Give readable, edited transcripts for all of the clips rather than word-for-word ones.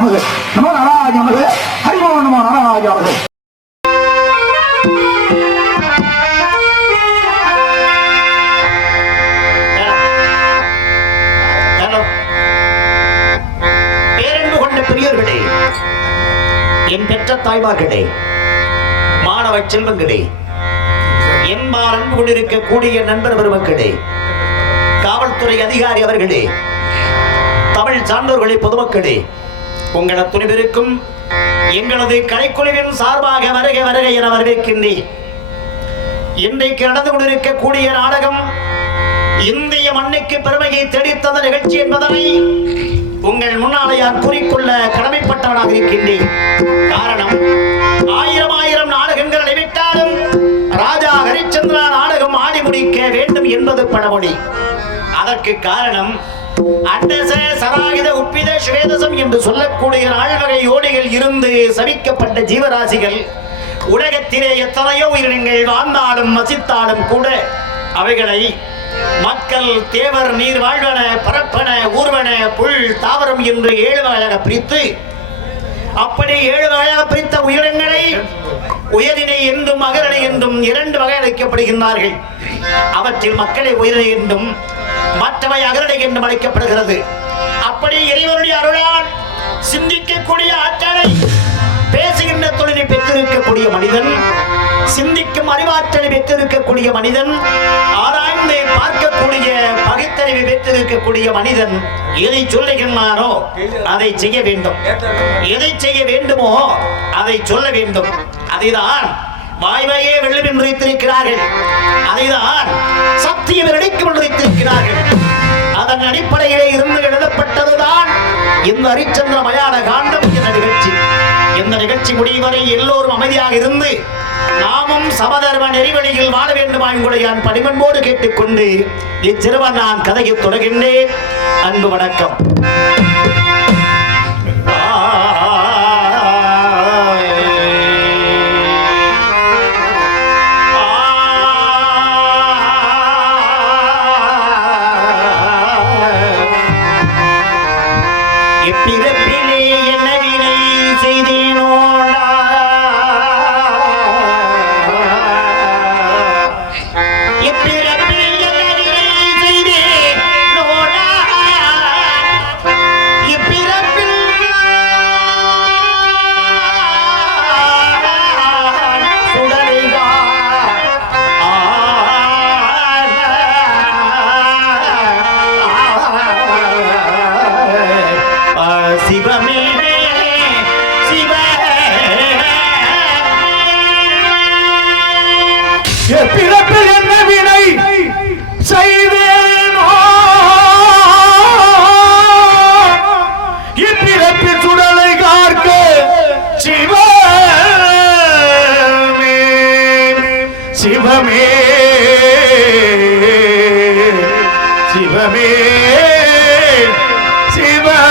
நமது நமோ நாராஜ நமது ஹரிமோ நமோ நாராஜ நமது. பேரன்பு கொண்ட பெரியவர்களே, என் பெற்ற தாய்மார்களே, மாணவ செல்வங்களே, என்பார் அன்பு கொண்டிருக்கக்கூடிய நண்பர் பெருமக்களே, காவல்துறை அதிகாரி அவர்களே, தமிழ் சார்ந்தவர்களே, பொதுமக்களே, உங்கள் அத்துணை பேருக்கும் எங்களது கலைக்குழுவின் சார்பாக வருக வருக என வரவேற்கின்றேன். இன்றைக்கு நடந்து கொண்டிருக்கக்கூடிய நாடகம் இந்திய மண்ணுக்கு பெருமையை தெளித்தத நிகழ்ச்சி என்பதனை உங்கள் முன்னாலே நான் கூறிக்கொள்ள கடமைப்பட்டவனாக இருக்கின்றேன். காரணம், ஆயிரம் ஆயிரம் நாடகங்கள் நடைபெற்றாலும் ராஜா ஹரிச்சந்திரா நாடகம் ஆடி முடிக்க வேண்டும் என்பது பழமொழி. அதற்கு காரணம், அண்டச சராகித உப்பித சுவேதசம் என்று சொல்லக்கூடிய நால்வகை யோனிகள் இருந்து சபிக்கப்பட்ட ஜீவராசிகள் உலகத்திலே எத்தனையோ உயிரினங்கள் வாழ்ந்தாலும் வசித்தாலும் கூட அவைகளை மக்கள் தேவர் நீர் வாழ்வன பரப்பன ஊர்வன புல் தாவரம் என்று 7 வகையாக பிரித்து, அப்படி 7 வகையாக பிரித்த உயிரினங்களை உயரினை என்றும் அகரணை என்றும் 2 வகை அழைக்கப்படுகின்றார்கள். அவற்றில் மக்களை உயிரினை என்றும் மற்றவை அகரணை என்றும் அழைக்கப்படுகிறது. அப்படி இறைவனுடைய அருளால் சிந்திக்கக்கூடிய ஆற்றலை, பேசுகின்ற தொழிலை பெற்றிருக்கக்கூடிய மனிதன், சிந்திக்கும் அறிவாற்றலை பெற்றிருக்கக்கூடிய மனிதன், ஆராய்ந்து பார்க்கக்கூடிய பகுத்தறிவை பெற்றிருக்கக்கூடிய மனிதன் எதை சொல்லுகின்றானோ அதை செய்ய வேண்டும், எதை செய்ய வேண்டுமோ அதை சொல்ல வேண்டும். அதைதான் வாய்வையே வெள்ளம் என்று வைத்திருக்கிறார்கள், அதைதான் சத்தியம் நினைக்கும் என்று வைத்திருக்கிறார்கள். அதன் அடிப்படையிலே இருந்து எழுதப்பட்டதுதான் இந்த ஹரிச்சந்திர மயான காண்டம் என்ற நிகழ்ச்சி. இந்த நிகழ்ச்சி முடிவரை எல்லோரும் அமைதியாக இருந்து நாமும் சமதர்ம நெறிவழியில் வாழ வேண்டுமா என்பதை நான் பணிவன்போடு கேட்டுக்கொண்டு இச்சிறுவன் நான் கதையை தொடர்கின்றேன். அன்பு வணக்கம். பிறப்பில் என்ன வினை செய்தேனோ, இப்பிறப்பில் சுடலை காக்க சிவமே சிவமே சிவமே சிவமே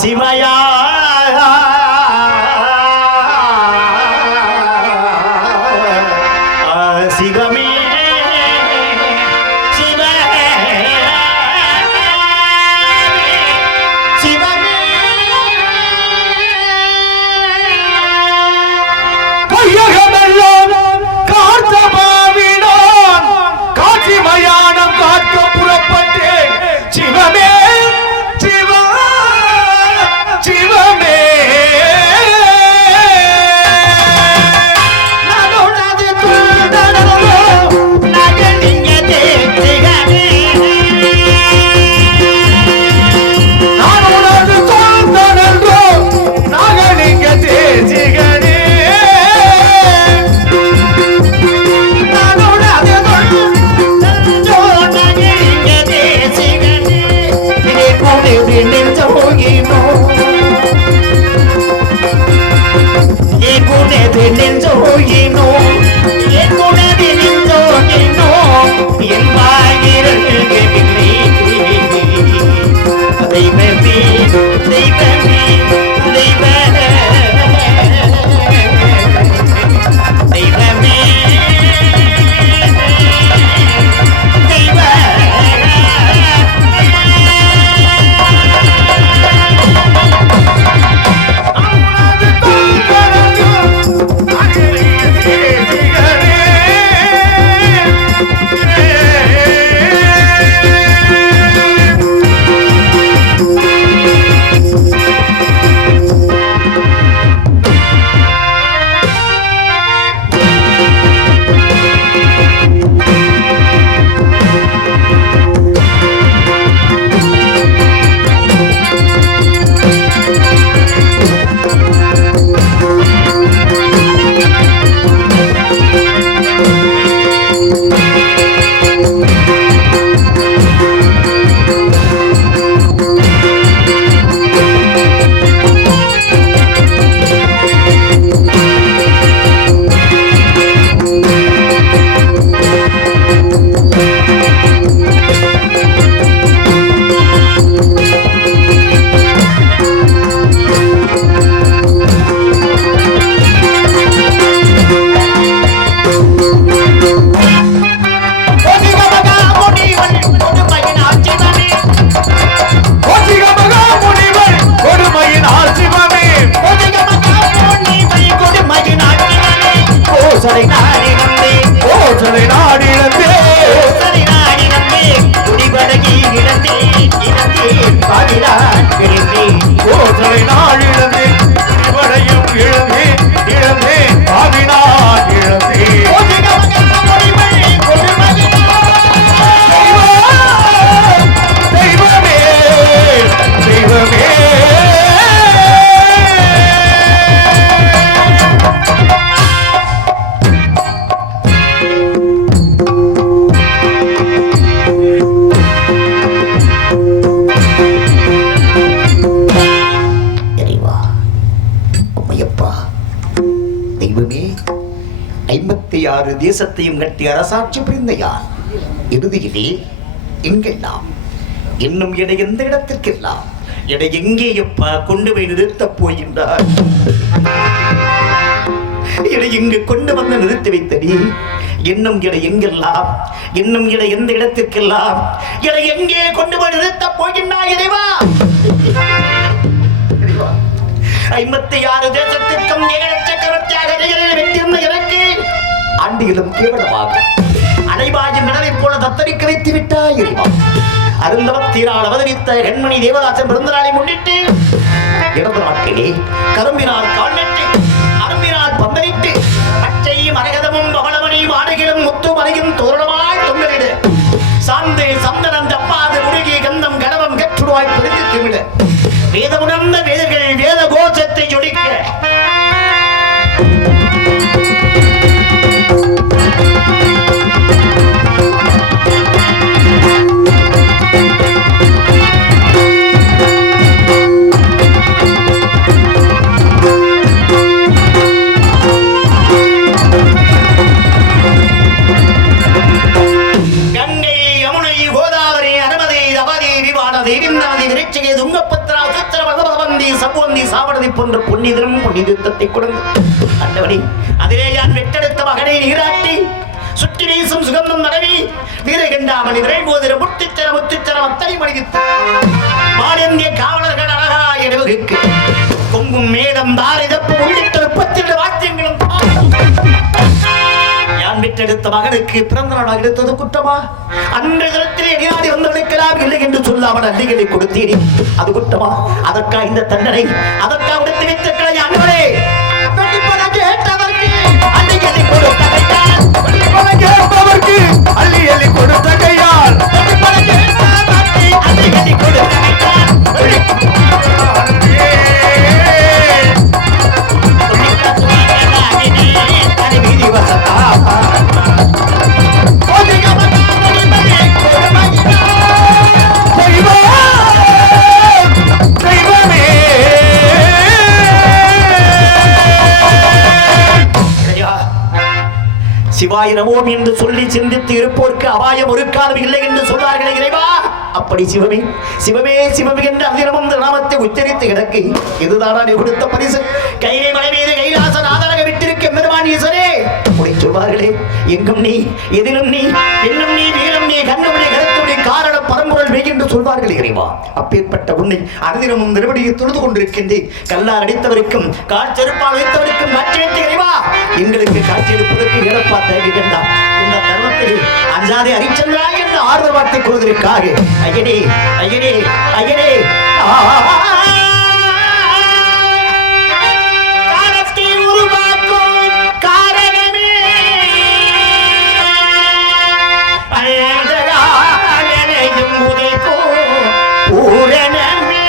சிவயா சிவமே தேசத்தையும் கட்டி அரசாட்சி புரிந்த யார் இறுதியிலே எங்கெல்லாம் இன்னும் எடை எந்த இடத்திற்கெல்லாம் எடை எங்கே எப்பா கொண்டு போய் நிறுத்தப் போகின்றார் எடை இங்கு கொண்டு வந்து நிறுத்தி வைத்தடி இன்னும் எடை எங்கெல்லாம் இன்னும் எடை எந்த இடத்திற்கெல்லாம் எடை எங்கே கொண்டு போய் நிறுத்தப் போகின்றார் இறைவா 56 தேசத்திற்கும் சக்கரவர்த்தியாக வெற்றிருந்த எனக்கு ஆண்டிகளும் கேவலமாக அனைவாயும் நிலவை போல தத்தரிக்க வைத்து விட்டாய் இறைவா அருந்தவத்தீரால் அவதரித்த கண்மணி தேவதாசன் பிறந்த நாளை முன்னிட்டு இடது நாட்டிலே கரும்பினால் கால்நட்டு அரும்பினால் பந்தலிட்டு பச்சை மரகதமும் பவளமணியும் ஆடைகளும் முத்து மலையும் தோரணமாய் தொங்கலிடு சாந்து சந்தனம் தப்பாது முருகி கந்தம் கடவம் கற்றுவாய் பிரித்து திமிட வேதமுணர்ந்த வேதர்கள் வேத கோஷத்தை ஜொடிக்க தேவிந்தாதி விருட்சிகை துங்கபத்ரா சுத்திர வல்லபவந்தி சபுவந்தி சாவடதி போன்ற புண்ணியதிலும் புண்ணியத்தை கொடுங்க ஆண்டவனே. அதிலே யான் வெட்டெடுத்த மகனை நீராட்டி சுற்றி வீசும் சுகந்தம் மனைவி வீரகண்டாமணி விரைபோதிர முத்திச்சர முத்திச்சரம் அத்தனை மணித்து மாநிந்திய காவலர்கள் அழகாய நிவகுக்கு கொங்கும் மேடம் தாரிதப்பு உள்ளிட்ட 32 வாத்தியங்களும் யான் விட்டெடுத்த மகனுக்கு பிறந்த நாளாக எடுத்தது குற்றமா? அன்றைய தினத்திலே எதிராடி வந்தவனுக்கெல்லாம் இல்லை என்று சொல்லாமல் அள்ளிகளை கொடுத்தீரே, அது குற்றமா? அதற்கா இந்த தண்டனை? அதற்கா உடுத்து வைத்திருக்கிற அன்பரே அள்ளி அள்ளி கொடுத்த கையால் சிவாய நமோம் என்று சொல்லி சிந்தித்து இருப்போருக்கு அபாயம் ஒரு காலம் இல்லை என்று சொல்வார்கள் இறைவா. அப்படி சிவமே சிவமே சிவமே என்று அதிரமும் நாமத்தை உச்சரித்து கிடக்கு. இதுதானா நீ கொடுத்த பரிசு? கைலை மலை மீது கைலாசன் ஆதரக விட்டிருக்க பெருமான் ஈசனே அப்படி சொல்வார்களே. எங்கும் நீ, எதிலும் நீ, என்னும் நீ, வீரம் நீ, கண்ணும் நீ, கருத்தும் நீ, காரணம் பரம்பொருள் மெய் என்று சொல்வார்கள் இறைவா. அப்பேற்பட்ட உன்னை அனுதினமும் திருவடியை தொழுது கொண்டிருக்கின்றேன். கல்லார் அடித்தவருக்கும் காற்செருப்பால் வைத்தவருக்கும் காட்சியளித்த இறைவா, எங்களுக்கு காட்சியளிப்பதற்கு இடப்பா தேவைகின்றார். இந்த தருணத்தில் அஞ்சாதே அரிச்சந்திரா என்று ஆர்வ வார்த்தை கூறுவதற்காக ஐயனே ஐயனே ஐயனே காலத்தை உருவாக்கும் காரணமே அழகாயும் உதைக்கும் பூரணமே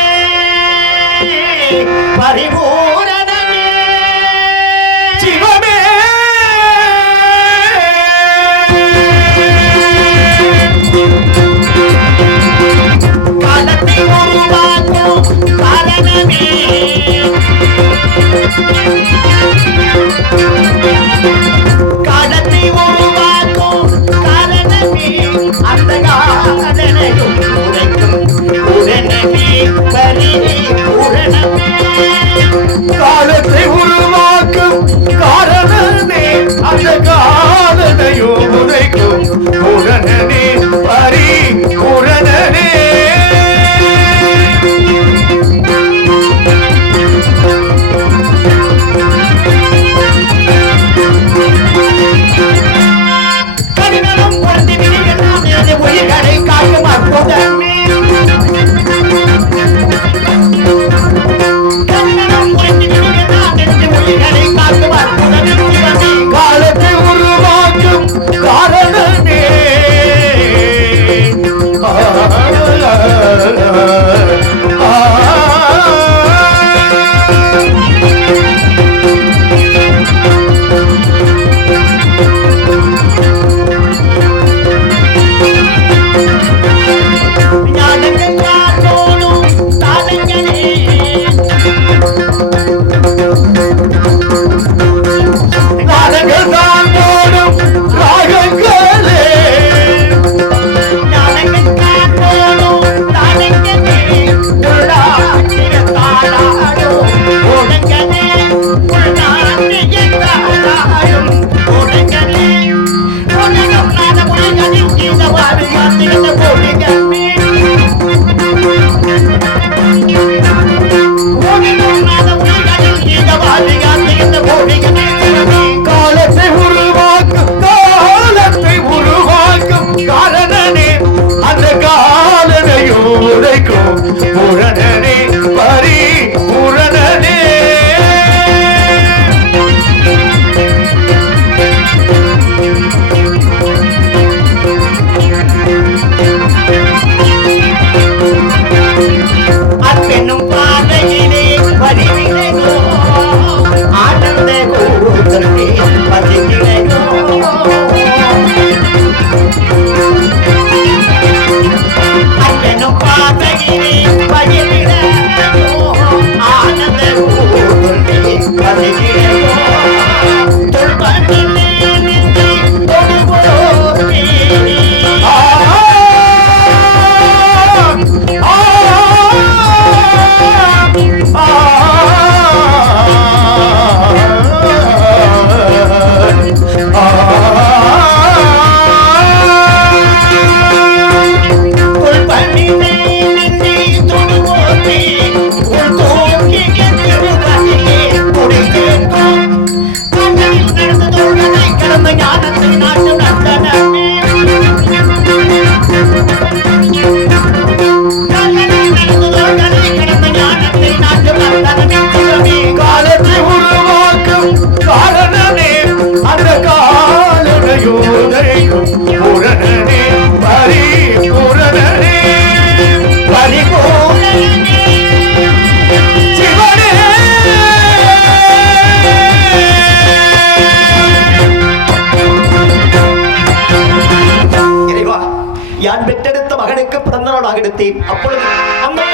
பரிபூரணமே சிவமே காலத்தை உருவாக்கும் காரணமே காலத்தை உருவாக்கும் காரணமே அந்த காரணனையும் உரைக்கும் பூரணமே பரி பூரணமே காலத்தை உருவாக்கும் காரணனே அந்த காலனையும் உரைக்கும் பூரணனே பரி பூரணனே கடினம் பொருந்தி விதிகள் உயிர்களை காக்கும் அற்புதமே கடினம் பொருந்தி விதிகள் உயிர்களை காக்கும் அற்புதமே காலத்தை உருவாக்கும் காரணனே நாடகங்கள் தான் போலும் தானங்களே மகனுக்கு பிறந்த நாளாக எடுத்தேன். அப்பொழுது அம்மா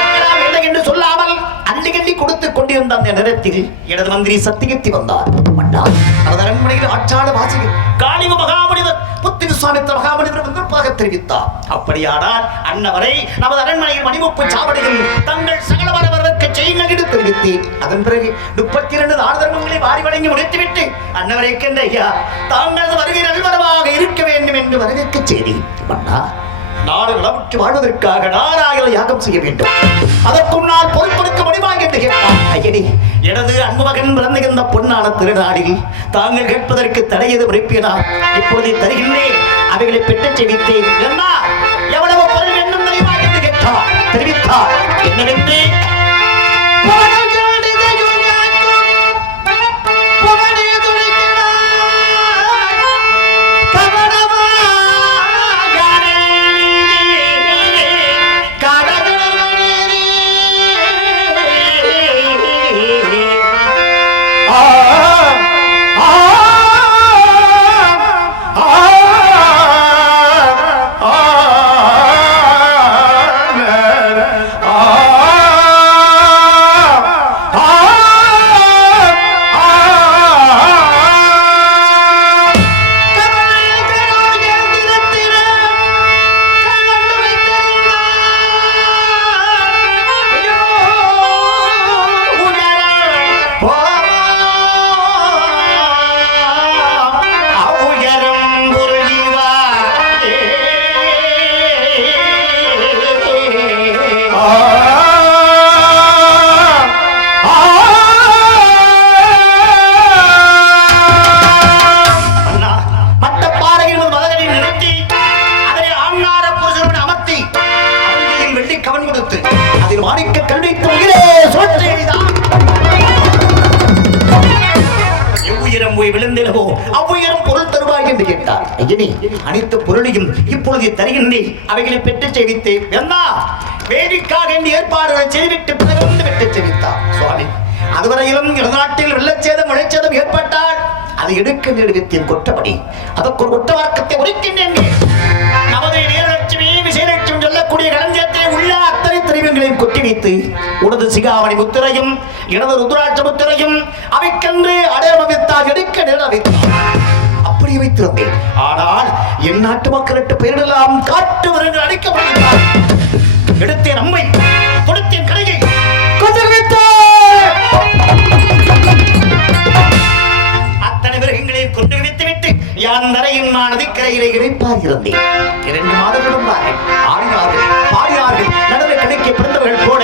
இல்லை என்று சொல்லாமல் அள்ளி கள்ளி கொடுத்துக் கொண்டிருந்த அந்த நேரத்தில் எனது மந்திரி சத்தியத்தி வந்தார். நமது அரண்மனையில் ஆட்சாள வாசிகள் காளிம மகாமனிதர் புத்திவிஸ்வாமித்திர மகாமனிதர் வந்திருப்பதாக தெரிவித்தார். அப்படியானால் அன்னவரை நமது அரண்மனையில் மணிமுப்பு சாவடியில் தங்கள் சகல வரவர்களுக்கு செய்யுங்கள் என்று தெரிவித்தேன். அதன் பிறகு 32 தான தர்மங்களை வாரி வழங்கி முடித்துவிட்டு அன்னவரை ஐயா தாங்களது வருகை நல்வரவாக இருக்க வேண்டும் என்று வரவேற்க செய்தி. நாடு நலமுற்று வாழ்வதற்காக நாராயண யாகம் செய்ய வேண்டும். அதற்கும் நான் பொறுப்பெடுக்க முடியுமா என்று கேட்டான். ஐயனே, எனது அன்பு மகன் பிறந்த பொன்னான திருநாளில் தாங்கள் கேட்பதற்கு தடையது உரைப்பினார். இப்பொழுது தருகின்றேன், அவைகளை பெற்றுச் செவித்தேன். என்ன எவ்வளவு பொருள் எண்ணம் தெரியுமா என்று கேட்டார். தெரிவித்தார். என்னவென்று அனைத்து பொருளையும் இப்பொழுது தருகின்றேன், அவைகளை பெற்று செய்வித்தேன். வேடிக்காக ஏற்பாடுகளை செய்துவிட்டு பிறகு வந்து பெற்று செய்வித்தார். சுவாமி, அதுவரையிலும் நாட்டில் வெள்ளச்சேதம் மழைச்சேதம் ஏற்பட்டால் அதை எடுக்க நிறுவத்தின் குற்றப்படி அதற்கு ஒரு குற்ற வழக்கத்தை உரைக்கின்றேன். நமது நேரலட்சுமி விசயலட்சுமி சொல்லக்கூடிய களஞ்சியத்தை உள்ள அத்தனை திரைவங்களையும் கொட்டி வைத்து உனது சிகாமணி முத்திரையும் எனது ருத்ராட்ச முத்திரையும் அவைக்கென்று அடையமைத்தால் எடுக்க நிறுவித்தார். அப்படியே வைத்திருந்தேன். ஆனால் என் நாட்டு மக்களிட்டு பெயரெல்லாம் காட்டு வருங்கள் அழைக்கப்படுகிறார். எடுத்தேன் அம்மை, கொடுத்தேன் கரையை, அத்தனை மிருகங்களையும் கொண்டு வைத்துவிட்டு யான் நரையின் நதிக்கரையிலே இணைப்பாக இருந்தேன். 2 மாதங்களும் ஆடினார்கள், பாடினார்கள், நடுவே கிடைக்க பிறந்தவர்கள் போல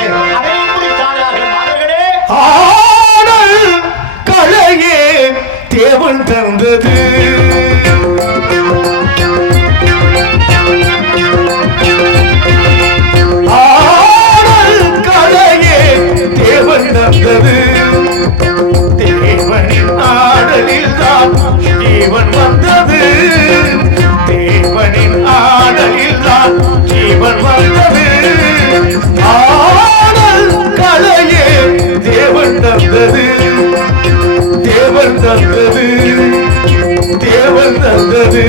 மாதர்களே கலையே தேவன் தந்தது. தேவனின் ஆடலில் தான் ஜீவன் வந்தது. தேவனின் ஆடலில் தான் ஜீவன் வந்தது. ஆடல் கலையே தேவன் தந்தது. தேவன் தந்தது. தேவன் தந்தது.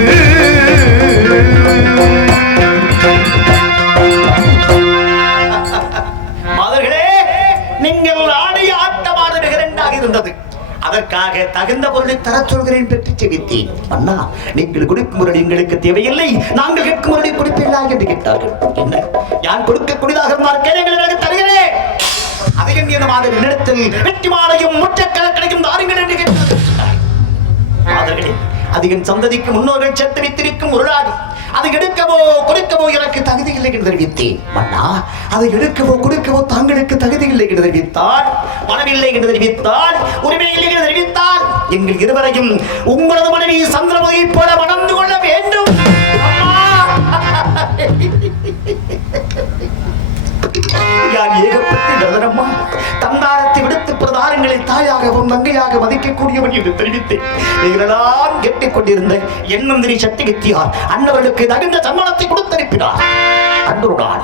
அதற்காக தகுந்த பொருளை தர சொல்கிறேன் பெற்று செவித்தேன். அண்ணா, நீங்கள் கொடுக்கும் பொருள் எங்களுக்கு தேவையில்லை, நாங்கள் கேட்கும் பொருளை கொடுப்பீர்களா என்று கேட்டார்கள். என்ன, யான் கொடுக்கக்கூடியதாக இருந்தால் தருகிறேன். அதையும் இந்த மாதிரி நிலத்தில் வெற்றி மாலையும் முற்றக்கலக்கடையும் தாருங்கள் என்று கேட்டார்கள். அது என் சந்ததிக்கு முன்னோர்கள் சேர்த்து வைத்திருக்கும் பொருளாகும். அதை எடுக்கவோ கொடுக்கவோ எனக்கு தகுதி இல்லை என்று தெரிவித்தேன். மன்னா, அதை எடுக்கவோ கொடுக்கவோ தாங்களுக்கு தகுதி இல்லை என்று தெரிவித்தால், மனமில்லை என்று தெரிவித்தால், உரிமை இல்லை என்று தெரிவித்தால், எங்கள் இருவரையும் உங்களது மனைவி சந்திரமுகை போல மணந்து கொள்ள வேண்டும். தந்தாரத்தை விடுத்து பிரதாரங்களை தாயாகவும் தங்கையாக மதிக்கக்கூடியவன் என்று தெரிவித்தேன். நீங்களெல்லாம் கேட்டுக் கொண்டிருந்த எண்ணந்திரி சக்தி வித்தியார் அன்னவர்களுக்கு தகுந்த சம்பளத்தை கொடுத்தனுப்பினார். அன்றொரு நாள்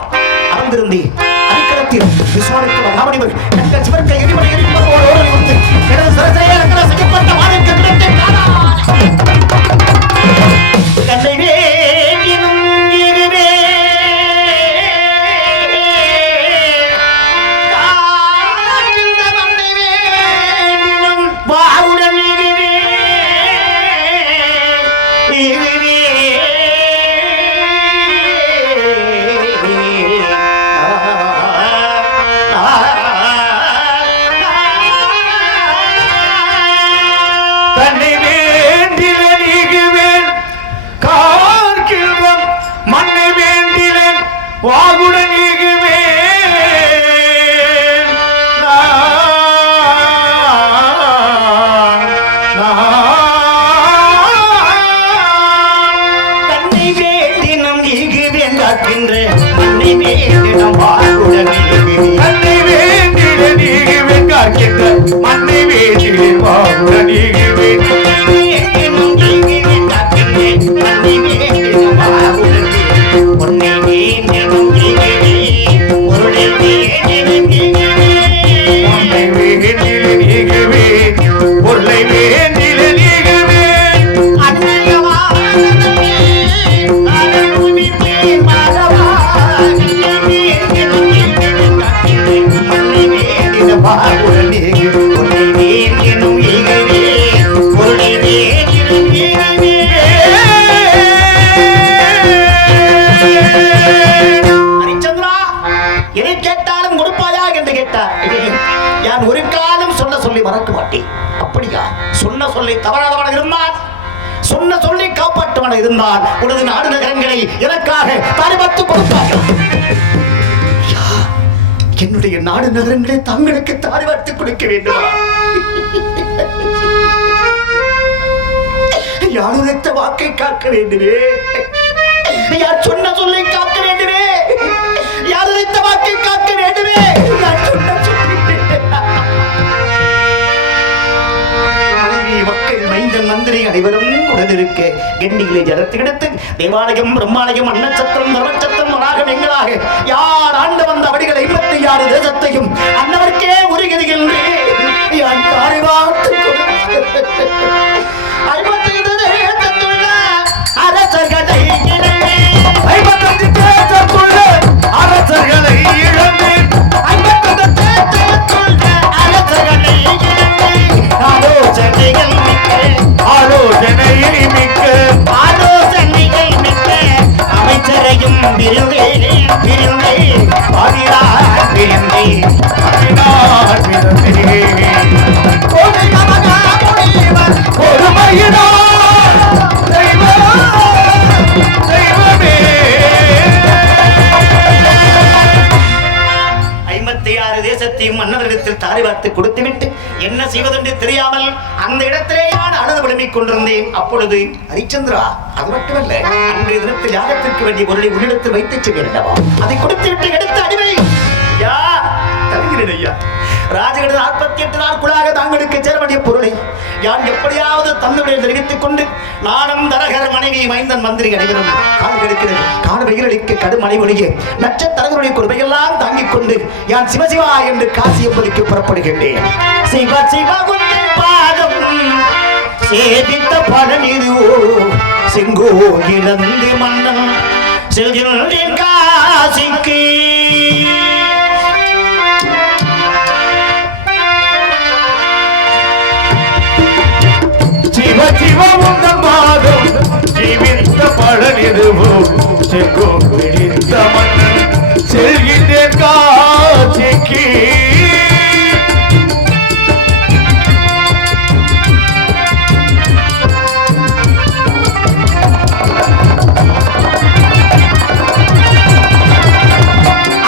அறந்திருந்தேன். அடிக்கலத்தில் விஸ்வாமித்திர மகாமுனிவர் தங்கள் சிவர்க்க எரிமலை எரிப்பதோடு ஓடி எனது சிரசையை செய்யப்பட்ட மாணிக்க கிடத்தை கண்ணை வேணும் இருவே மண்ணை வேண்டிலே வாகுடன் ஒரு காலம் சொன்ன சொல்லி மறக்க மாட்டேன். அப்படியா? சொன்ன சொல்லி தவறாதவனாக இருந்தால், சொன்ன சொல்லி காப்பாற்றுவனாக இருந்தால் உனது நாடு நகரங்களை எனக்காக தாரிபத்து கொடுப்பார்கள். என்னுடைய நாடு நகரங்களை தங்களுக்கு தாரிபத்து கொடுக்க வேண்டுமா? யார் உரைத்த வாக்கை காக்க வேண்டுமே, யார் சொன்ன சொல்லை காக்க வேண்டுமே, யார் உரைத்த வாக்கை காக்க வேண்டுமே, யார் சொன்ன மக்கள் மைந்தன் மந்திரி அனைவரும் உடனிருக்க கெண்டிகளை ஜலத்திடத்து தேவாலயம் பிரம்மாலயம் அன்னச்சத்திரம் தர்மச்சத்திரம் வராகம் எங்களாக யார் ஆண்டு வந்த அவடிகள் 56 தேசத்தையும் அன்னவருக்கே உருகிறே யான் காரை வார்த்து அரசர்களை இழந்து 55 தேசத்துள்ள அரசர்களை இழந்து 55 தேசத்துள்ள அரசர்களை இழந்து ஆலோசனைகள் மிக்க அமைச்சரையும் தேசத்தையும் மன்னரிடத்தில் தாரை வார்த்து கொடுத்துவிட்டு என்ன செய்வதென்று தெரியாமல் அந்த இடத்திலே அழுது விளம்பிக் கொண்டிருந்தேன். அப்பொழுது ஹரிச்சந்திரா, அது மட்டுமல்ல, அன்றைய தினத்தில் யாகத்திற்கு வேண்டிய பொருளை உன்னிடத்தில் வைத்து செய்ய வேண்டாமா? அதை கொடுத்து விட்டு எடுத்து அடிமை ராஜகட 48 நாட்களாக தாங்களுக்கு சேர வேண்டிய பொருளை யான் எப்படியாவது தன்னுடைய தெரிவித்துக் கொண்டு நானும் தரகர மனைவி மைந்தன் மந்திரி அனைவரும் கால்களுக்கிறது காடு வெயிலடிக்க கடுமழை ஒழிய நட்சத்திரங்களுடைய கொடுமையெல்லாம் தாங்கிக் கொண்டு யான் சிவசிவா என்று காசி எப்படிக்கு புறப்படுகின்றேன். சிவ சிவ பாதம் சேவித்த பழனிதுவோ செங்கோ இழந்து மன்னன் செல்கின்றேன் காசிக்கு. சிவமுந்தமாகும் ஜீவித்த பழனிதுவோ செங்கோ பிடித்த மன்னன் செல்கின்றேன் காசிக்கு.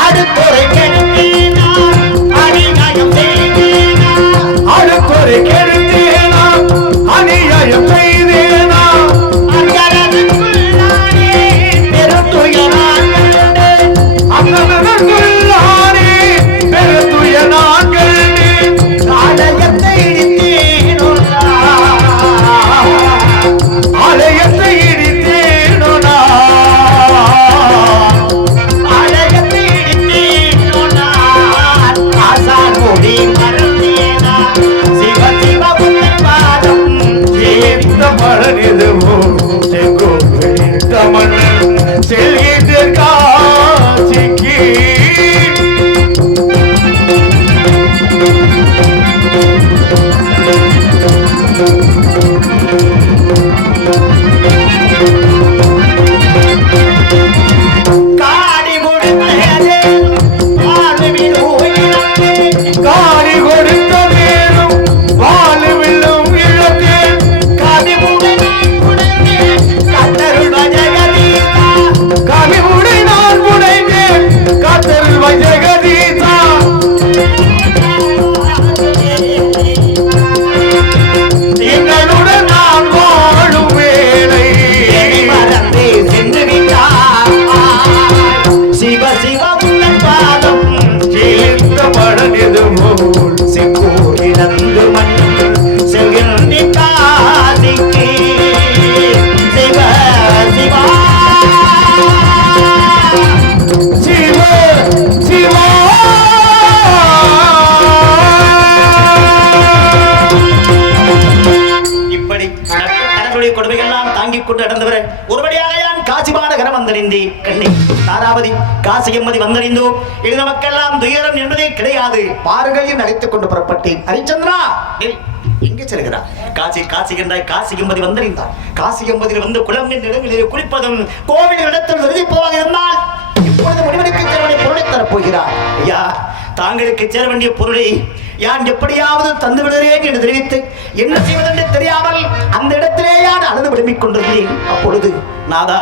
அடுத்தொரு கெடுத்தேனா அநியாயம் செய்தேனா காசி எம்மதி வந்தறிந்தோம். இது நமக்கெல்லாம் துயரம் என்பதே கிடையாது. பாருகையும் அழைத்துக் கொண்டு புறப்பட்டேன். ஹரிச்சந்திரா எங்கே செல்கிறார்? காசி என்றாய். காசி எம்மதி வந்தறிந்தார். காசி எம்மதியில் வந்து குளம் என்ற இடங்களிலே குளிப்பதும் கோவில் இடத்தில் விருதி போவாக இருந்தால் இப்பொழுது முடிவெடுக்க சேர வேண்டிய பொருளை தரப்போகிறார். ஐயா, தாங்களுக்கு சேர வேண்டிய பொருளை யான் எப்படியாவது தந்து விடுகிறேன் என்று தெரிவித்து என்ன செய்வதென்று தெரியாமல் அந்த இடத்திலே யான் அழுது விடுமிக் கொண்டிருந்தேன். அப்பொழுது நாதா,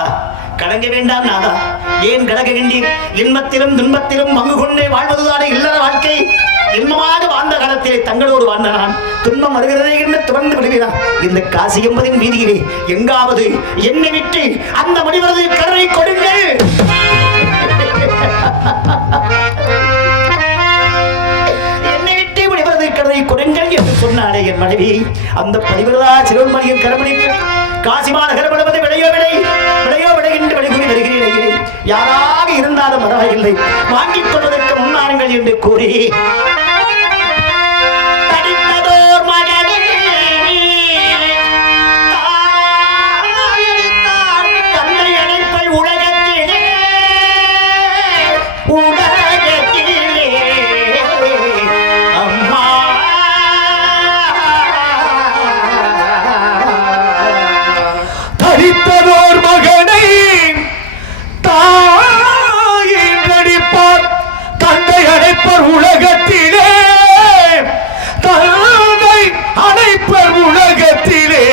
கலங்க வேண்டாம் நாதா, ஏன் கலங்குகின்றீர்? இன்பத்திலும் துன்பத்திலும் பங்கு கொண்டே வாழ்வதுதானே இல்லற வாழ்க்கை. இன்பமாக வாழ்ந்த காலத்திலே தங்களோடு வாழ்ந்த நான் துன்பம் வருகிறதே என்று துறந்து விடுகிறான். இந்த காசி எம்பதின் வீதியிலே எங்காவது என்னை விட்டு அந்த முடிவரது கடனை கொடுங்கள். என்னை விட்டு முடிவரது கடனை கொடுங்கள் என்று சொன்னானே என் மனைவி. அந்த பதிவிரதா சிறுவன்மணியின் கரமணிக்கு காசிமா நகரப்படுவது விடையோ விடை, விடையோ விடை என்று வழிகூறி வருகிறேன். யாராக இருந்தாலும் பரவாயில்லை, வாங்கிக் கொள்வதற்கு முன்னாருங்கள் என்று கூறி தரித்ததோர் மகனை தாயின் நடிப்பார், தந்தை அழைப்பர் உலகத்திலே, தந்தை அழைப்பர் உலகத்திலே.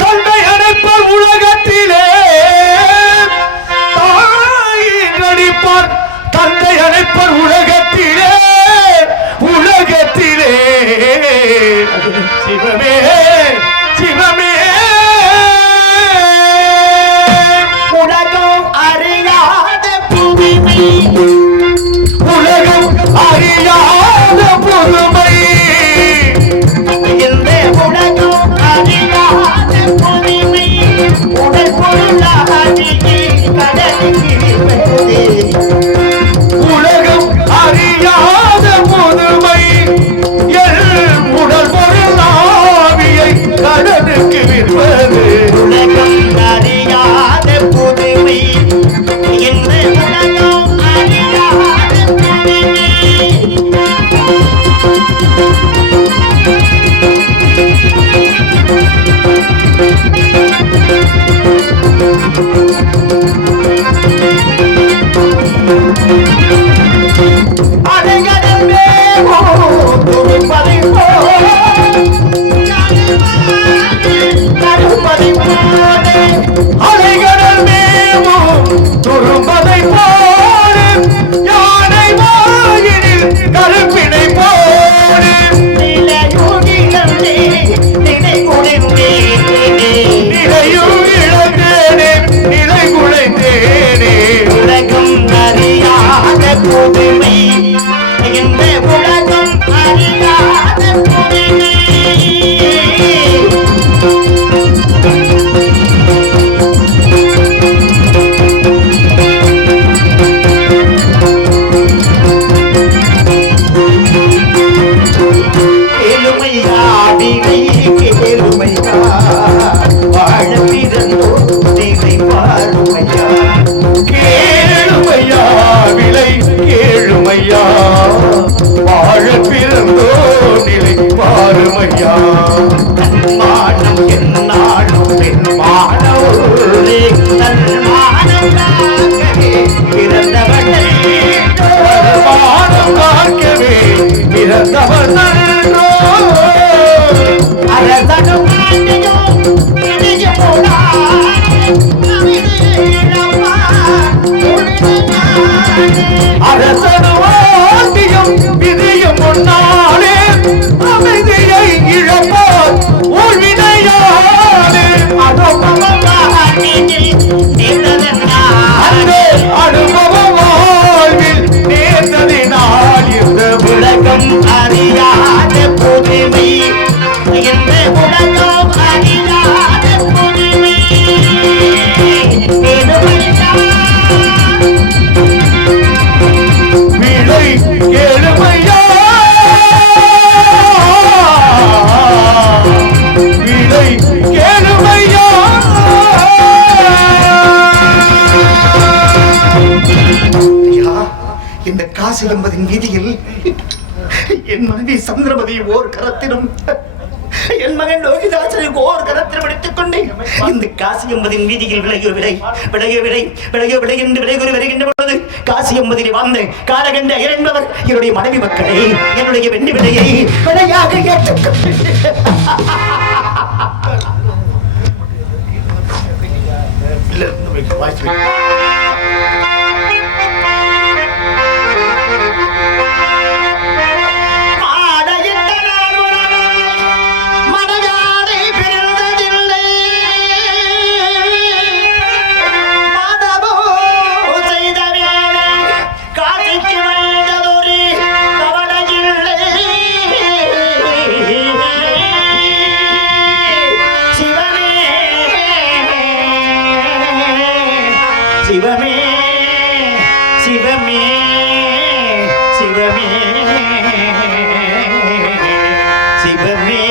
தந்தை அழைப்பர் உலகத்திலே, தாயின் நடிப்பார், தந்தை அழைப்பர் உலகத்திலே, உலகத்திலே. சிவமே சிவமே, உலகம் அறியாத புதுமை, உலகம் அறியாத புதுமை, இந்த உலகம் அறியாத புதுமை, உடல் பொருளாகி கடலுக்கு வருதே. உலகம் அறியாத புதுமை, என் உடல் பொருள் ஆவியை கடலுக்கு விடுவது. உலகம் அறியாத புதுமை, இந்த உலகம் அறியாத இந்த காசி என்பதின் வீதியில் என் மனைவி சந்திரமதி ஓர் கரத்திலும் என் மகன் லோகிதாசனை ஓர் கரத்தில் பிடித்துக் கொண்டு இந்த காசி என்பதின் வீதியில் விளையோ விளை விளையோ விளை விளையோ விளை என்று விளை கூறி வருகின்ற பொழுது காசி என்பதில் வாழ்ந்த காலகண்ட இரண்டவர் என்னுடைய மனைவி மக்களை என்னுடைய வெண்ணி விலையை விலையாக ஏற்றுக்கொண்டு சிவமே சிவமே சிவமே சிவமே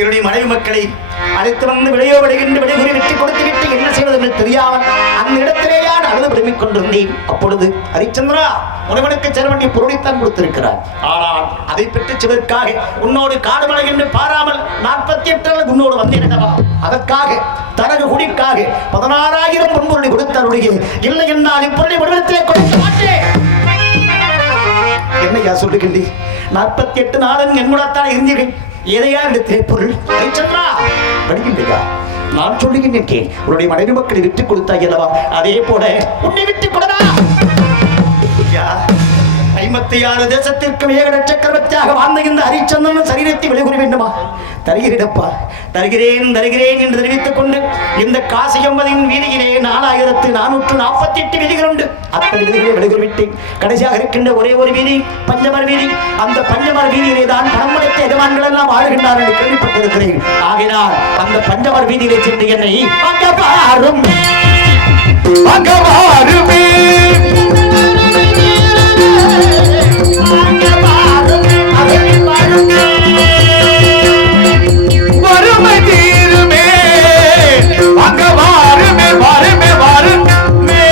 என்னுடைய மனைவி மக்களை அழைத்து வந்து விளையோ விளைகின்ற விளைகுறி வெற்றி கொடுத்துவிட்டு என்ன செய்வது என்று தெரியாமல் அந்த இடத்திலேயே அழுது விரும்பிக் கொண்டிருந்தேன். அப்பொழுது ஹரிச்சந்திரா உணவனுக்கு செலவண்டிய பொருளைத்தான் கொடுத்திருக்கிறார். ஆனால் அதை பெற்று சிவருக்காக உன்னோடு காடுமலை என்று பாராமல் 48 உன்னோடு வந்தேனவா அதற்காக தனது குடிக்காக 16,000 பொன்பொருளை கொடுத்தருடைய இல்லை என்னால் இப்பொருளை உடனத்திலே கொடுக்க மாட்டேன். என்னையா சொல்லுகின்றீர்? 48 நாளும் என்னுடத்தான் இருந்தீர்கள். எதையா இடத்திலே பொருள் ஹரிச்சந்திரா படிக்கின்றா நான் சொல்லுகின்றேன். உன்னுடைய மனைவி மக்களை விட்டுக் கொடுத்தாய் அல்லவா, அதே போல உன்னை விட்டுக் கொடுடா. 56 தேசத்திற்கு ஏக சக்கரவர்த்தியாக வாழ்ந்த இந்த ஹரிச்சந்திரன் சரீரத்தை வெளிகூற வேண்டுமா? தருகிறேனப்பா, தருகிறேன் தருகிறேன் என்று தெரிவித்துக் கொண்டு இந்த காசி என்பதின் வீதியிலே 4448 வீதிகள் உண்டு. அத்தனை வீதிகளை வெளிகூறிவிட்டேன். கடைசியாக இருக்கின்ற ஒரே ஒரு வீதி பஞ்சமர் வீதி. அந்த பஞ்சமர் வீதியிலே தான் பணமுடைத்த எஜமான்கள் எல்லாம் ஆளுகின்றார் என்று கேள்விப்பட்டிருக்கிறேன். ஆகினால் அந்த பஞ்சமர் வீதியிலே சென்று என்னை அங்க பாருமே அங்க பாருமே வறுமை தீருமே அங்க வாருமே வாருமே வாருமே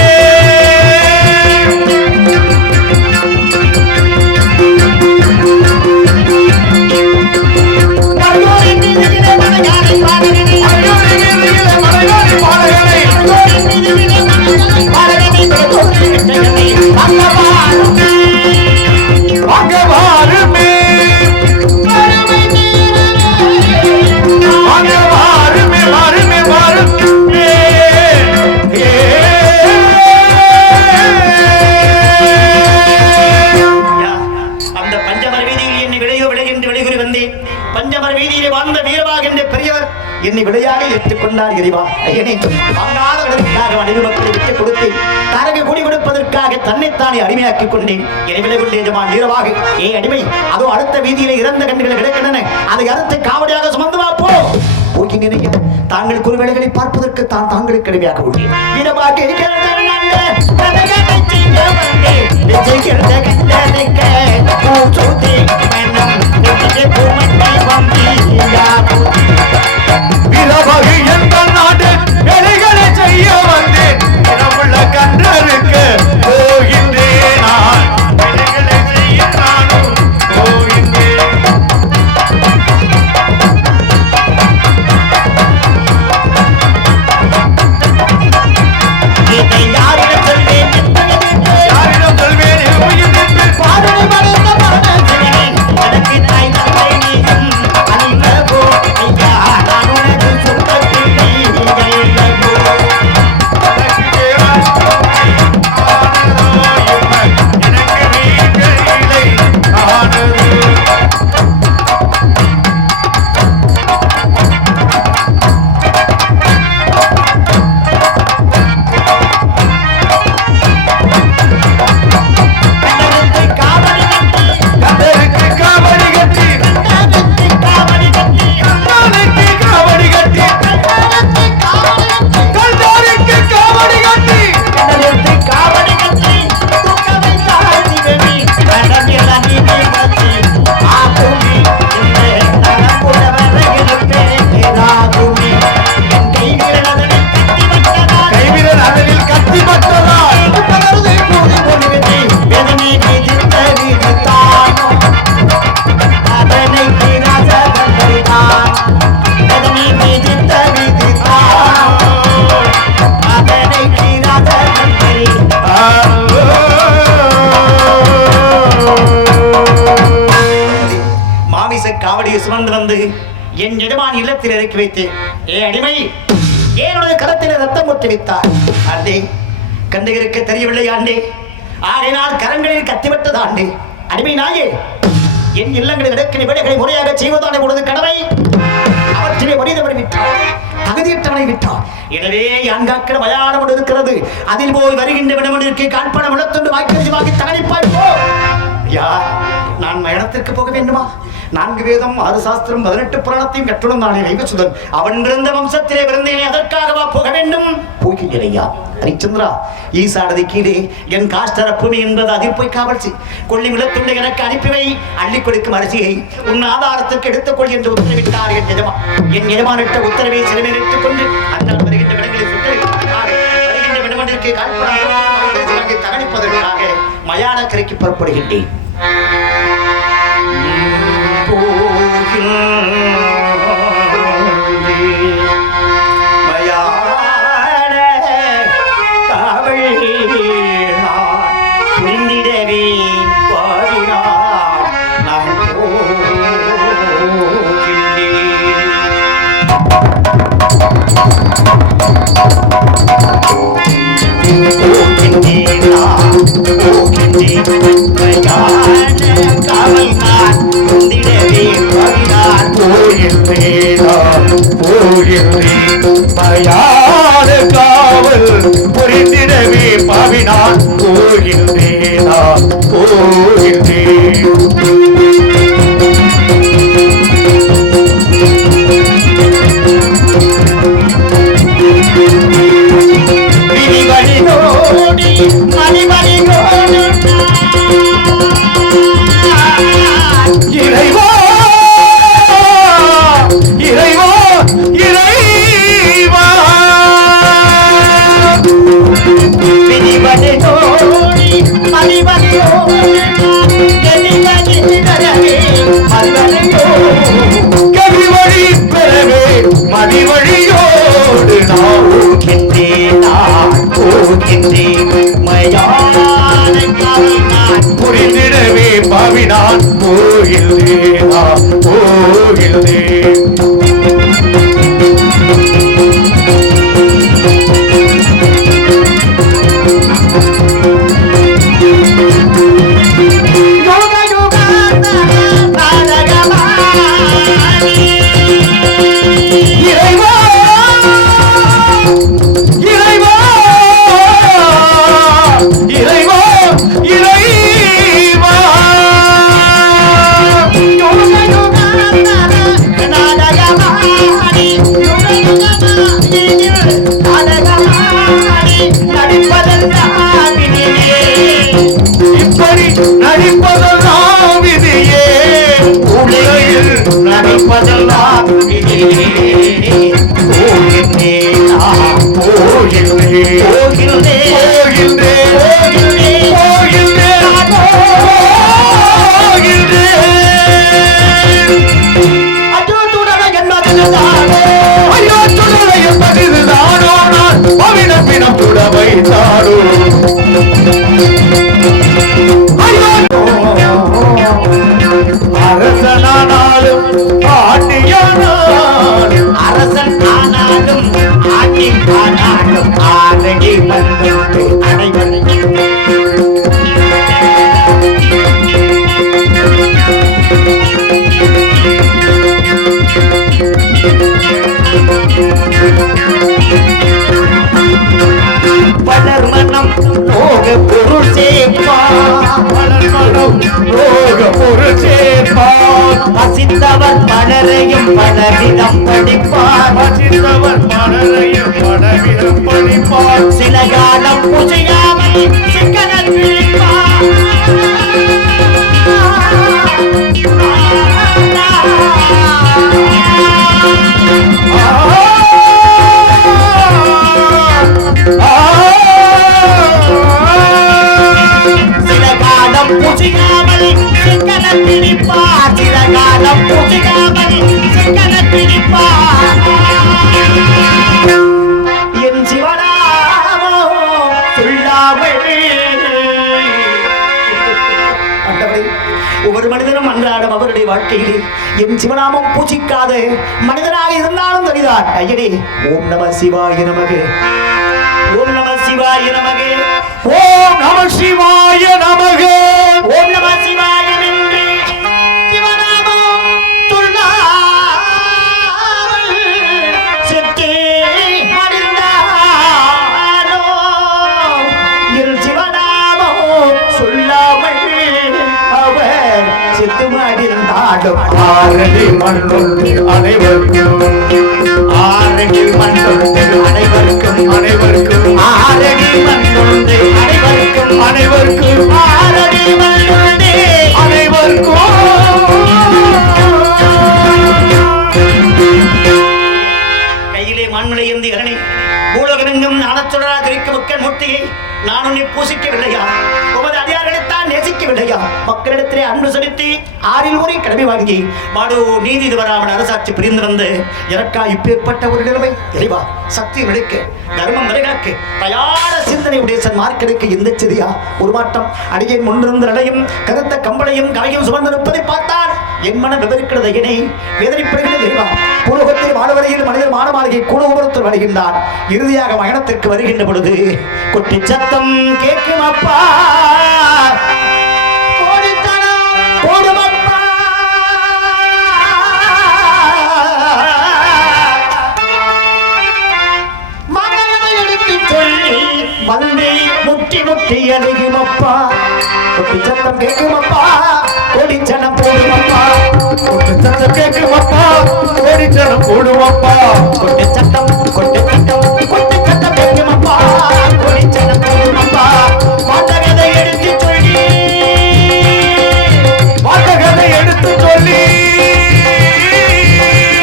மலையாளி பாடகனை வீரவாகின்ற பெரியவர் என்னை விடையாக ஏற்றுக்கொண்டார் இறைவா. ஐயனே, வாங்காதவர்களுக்காக மனைவி மக்களை விட்டுக் கொடுத்து தரகு குடி கொடுப்பதற்காக தன்னைத்தானே அடிமையாக்கிக் கொண்டேன். என்னை விலை கொண்டே எஜமான் வீரவாக ஏ அடிமை, அதோ அடுத்த வீதியில இறந்த கண்களை கிடக்கின்றன, அதை அறுத்து காவடியாக சுமந்து வாப்போ போக்கி நினைக்க தாங்கள் குறுவேளைகளை பார்ப்பதற்கு தான் தாங்களுக்கு அடிமையாக உள்ளேன். வீரவாக வீரவகை எந்த நாடு வேலைகளை செய்ய வந்தேன். உள்ள கன்றருக்கு போகின்றேன், நான் வேலைகளை செய்ய நானும் போகின்றேன். இதை யாரிடம் சொல்வேன் யாரிடம் சொல்வேன் என்று பாடலை மறந்த மனசினை எனக்கு தாய் தந்தை நீயும் அன்போ ஐயா நான் உனக்கு சொந்தத்தில்லை காவடியை சுமந்து வந்து என் எஜமான் இல்லத்தில் இறக்கி வைத்து ஏ அடிமை ஏனுடைய கரத்தில் ரத்தம் கொட்டி வைத்தார். ஆண்டே, கண்டகருக்கு தெரியவில்லை ஆண்டே, ஆகையினால் கரங்களில் கத்திவிட்டது ஆண்டே. அடிமை நாயே, என் இல்லங்களில் இடக்கிற வேலைகளை முறையாக செய்வதான பொழுது கடமை அவற்றிலே வடிதவரை விட்டார், தகுதியற்றவனை விட்டார். எனவே யாங்காக்கிற மயானம் இருக்கிறது, அதில் போய் வருகின்ற விடமனிற்கு காண்பன விடத்தொன்று வாக்கி வாங்கி தகனிப்பாய் போ. யார் நான் மயணத்திற்கு போக வேண்டுமா? 4 வேதம் 6 சாஸ்திரம் 18 புராணத்தையும் கற்றுடன் நானே வைவசுதன் அவன் பிறந்த வம்சத்திலே பிறந்தேனே, அதற்காகவா போக வேண்டும்? போகின்றையா ஹரிச்சந்திரா, ஈசாடதி கீழே என் காஷ்டர பூமி என்பது அதில் போய் காவல்சி கொள்ளி விளத்துண்டு எனக்கு அனுப்பிவை அள்ளி கொடுக்கும் அரிசியை உன் ஆதாரத்திற்கு எடுத்துக்கொள் என்று உத்தரவிட்டார் என் எஜமான். என் எஜமானிட்ட உத்தரவை சிறுநீரிட்டுக் கொண்டு அண்ணல் வருகின்ற விடங்களை சுற்றி வருகின்ற விடமனிற்கு காண்பதாக தகனிப்பதற்காக மயான கரைக்கு புறப்படுகின்றேன். மயான காவல் புரிந்திடவே பாவினான் போகின்றேனா போகின்றேன். இறைவா இறைவா இறைவா கவிவழி பெறவே மதிவழியோடு நான் புரிந்திடவே பாவினான் போகின்றேனா போகின்றேன். அரசனானாலும் ஆண்டியானாலும் அரசன் ஆனாலும் ஆட்சி ஆனாலும் ஆரடி வந்து அனைவரையும் பலர் மனம் போக பொருள் சேர்ப்பார் பசித்தவர் பலரையும் பலவிதம் படிப்பார் சில காலம் புஜையாமல் சிக்கனத் புஜிகாமல் சிக்கனத் பிடிப்பார் சில காலம் புஜிகாமல் சிக்கனத் பிடிப்பார் என் சிவனாமோ சொல்லாமல் ஒவ்வொரு மனிதனும் அன்றாடம் அவருடைய வாழ்க்கையிலே என் சிவநாமம் பூஜிக்காத மனிதனாக இருந்தாலும் சரிதான். ஐயனே ஓம் நம சிவாய நமகே ஓம் நம சிவாய நமகே ஓம் நம சிவாய நமகே ஓம் நம சிவாய என்று சிவநாமம் சொல்லாமல் செத்தே மடிந்தானோ என் சிவநாமம் சொல்லாமல் அவர் செத்து மடிந்தாலும் ஆரடி மண்ணுண்டு அனைவருக்கும் ஆரடி மண்ணுண்டு அனைவருக்கும் அனைவருக்கும் ஆரடி மண்ணுண்டு அனைவருக்கும் அனைவருக்கும் ஆரடி மண்ணுண்டு கையிலே மண்மலை ஏந்தி அரணி பூலோகமெங்கும் ஞானச்சுடரா திரிக்கு மக்கள் மூர்த்தியை நான் உன்னை பூசிக்கவில்லையா உமது அதிகாரிகளைத்தான் நேசிக்கவில்லையா மக்களிடத்திலே அன்பு செலுத்தி ஆறில் ஊரை கடமை வாங்கி மாடு நீதி இது வராமல் அரசாட்சி பிரிந்து வந்து எனக்கா இப்பேற்பட்ட ஒரு நிலைமை இறைவா சத்தியம் எடுக்க தர்மம் விலகாக்க தயார சிந்தனை உடைய சன்மார்க்கெடுக்க எந்த செதியா ஒரு மாற்றம் அடியின் முன்னிருந்த நிலையும் கருத்த கம்பளையும் காயும் சுமந்திருப்பதை பார்த்தால் என் மனம் விவரிக்கிறது ஐயனே வேதனைப்படுகிறது இறைவா பூலோகத்தில் வாழ்வரையில் மனிதர் மானமாளிகை கூடுபுறத்தில் வருகின்றார் இறுதியாக மகனத்திற்கு வருகின்ற பொழுது கொட்டி சத்தம் கேட்கும் அப்பா போடும் அப்பா மகனை எடுத்து சொல்லி வந்து முட்டி முட்டி அழுகும் அப்பா கொட்டி சத்தம் கேட்கும் அப்பா கோடிச்சனம் போடும் அப்பா கொட்டு சத்தம் கேட்கும் அப்பா கோடிச்சனம் போடும் அப்பா கொட்டு சத்தம் கேட்கும் அப்பா கோடிச்சனம் போடும் அப்பா மாட்டகதை எடுத்து சொல்லி வார்த்தைகளை எடுத்து சொல்லி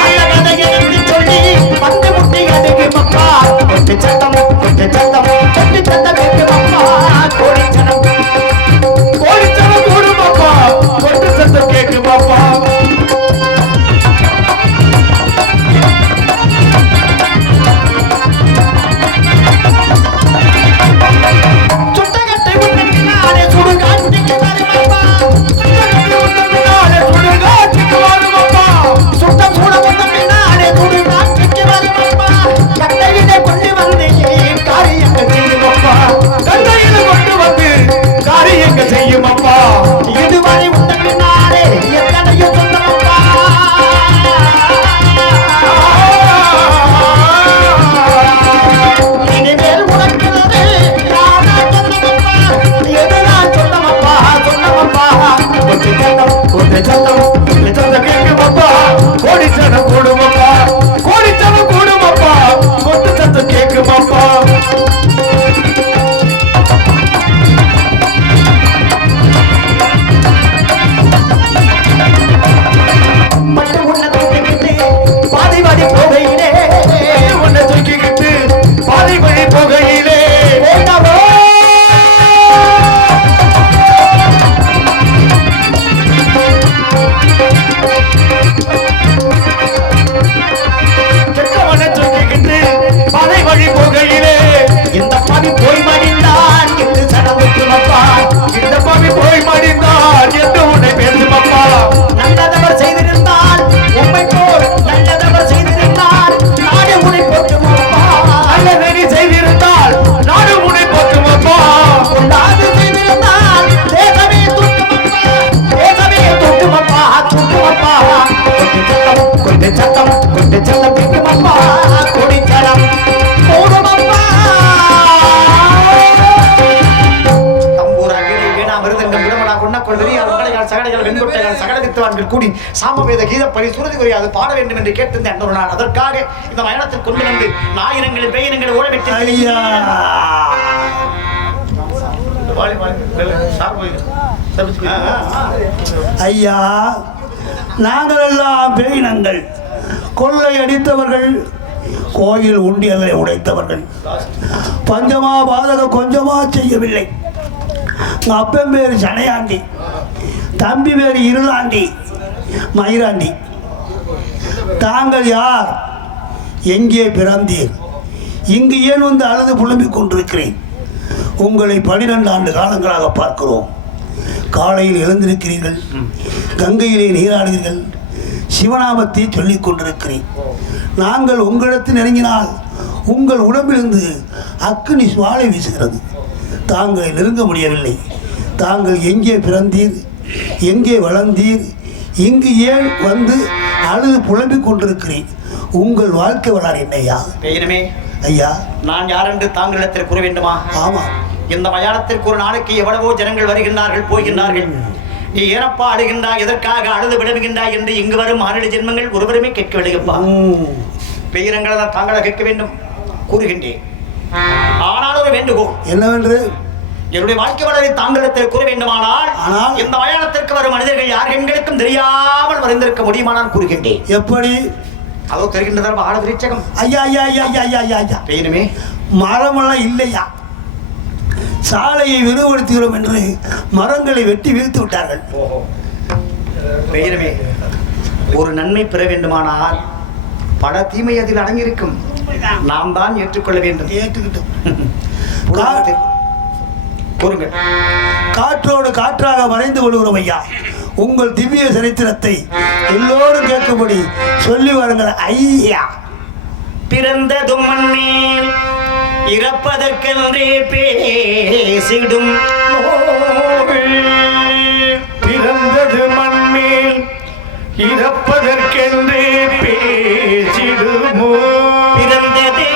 அந்த கதையை எடுத்து சொல்லி பந்து முட்டி அழுகும் அப்பா கொட்டு சத்தம் கேட்கும் அப்பா கோடிச்சனம் கோடிச்சனம் போடும் அப்பா கொட்டு சத்தம் கேட்கும் அப்பா சத்தம் கொண்டு சத்தம் கேட்கும் அம்மா கொடிச்சலம் போடும் அம்மா தம்பூர் அகிலே வீணா மிருதங்கம் விடமடா கொன்னக்கொள் வெறியால் உங்களையால் சகடைகள் வெண்கொட்டைகள் சகட வித்துவான்கள் கூடி சாமவேத கீதப்படி சுருதி குறி அது பாட வேண்டும் என்று கேட்டிருந்த அன்றொரு நாள் அதற்காக இந்த பயணத்தில் கொண்டு வந்து ஞாயிரங்களில் பெயரங்களை ஓடவிட்டு ஐயா ஐயா நாங்கள் எல்லாம் பேயினங்கள் கொள்ளை அடித்தவர்கள் கோயில் உண்டியலை உடைத்தவர்கள் பஞ்சமா பாதக கொஞ்சமா செய்யவில்லை அப்பன் பேரு சனையாண்டி தம்பி பேரு இருளாண்டி மயிராண்டி தாங்கள் யார் எங்கே பிறந்தீர் இங்கு ஏன் வந்து அழுது புலம்பிக் கொண்டிருக்கிறேன் உங்களை 12 ஆண்டு காலங்களாக பார்க்கிறோம் காலையில் எழுந்திருக்கிறீர்கள் கங்கையிலே நீராடுகிறீர்கள் சிவநாமத்தை சொல்லிக் கொண்டிருக்கிறேன் நாங்கள் உங்களிடத்தில் நெருங்கினால் உங்கள் உடம்பிலிருந்து அக்னி சுவாலை வீசுகிறது தாங்களை நெருங்க முடியவில்லை தாங்கள் எங்கே பிறந்தீர் எங்கே வளர்ந்தீர் இங்கு ஏன் வந்து அழுது புலம்பிக் கொண்டிருக்கிறேன் உங்கள் வாழ்க்கை வரலாறு என்னையா பெயருமே ஐயா நான் யார் என்று தாங்களிடத்தில் கூற வேண்டுமா ஆமாம் இந்த மயானத்திற்கு ஒரு நாளைக்கு எவ்வளவோ ஜனங்கள் வருகின்றார்கள் போகின்றார்கள் நீ ஏனப்பா அழுகின்றாய் எதற்காக அழுது விளவுகின்றாய் என்று இங்கு வரும் 6 ஜென்மங்கள் ஒருவருமே கேட்கவில்லையப்பா பெயரங்களை தான் தாங்கள கேட்க வேண்டும் கூறுகின்றேன் ஆனால் ஒரு வேண்டுகோள் என்னவென்று என்னுடைய வாழ்க்கை வளரை தாங்களிடத்தில் கூற வேண்டுமானால் ஆனால் இந்த மயானத்திற்கு வரும் மனிதர்கள் யார் எங்களுக்கும் தெரியாமல் வரைந்திருக்க முடியுமானால் கூறுகின்றேன் எப்படி அதோ தெரிகின்றதா ஆட விருட்சகம் ஐயா ஐயா ஐயா ஐயா ஐயா ஐயா ஐயா பெயருமே மரமெல்லாம் இல்லையா சாலையை விரிவுபடுத்துகிறோம் என்று மரங்களை வெட்டி வீழ்த்து விட்டார்கள் பெயருமே ஒரு நன்மை பெற வேண்டுமானால் பல தீமை அதில் அடங்கியிருக்கும் நாம் தான் ஏற்றுக்கொள்ள வேண்டும் ஏற்றுக்கிட்டோம் கூறுங்கள் காற்றோடு காற்றாக மறைந்து கொள்கிறோம் ஐயா உங்கள் திவ்ய சரித்திரத்தை எல்லோரும் கேட்கும்படி சொல்லி வாருங்கள் ஐயா பிறந்ததும் மண்ணில் இறப்பதற்கென்றே பேசிடும் பிறந்தது மண்ணில் இறப்பதற்கென்றே பேசிடுமோ பிறந்ததே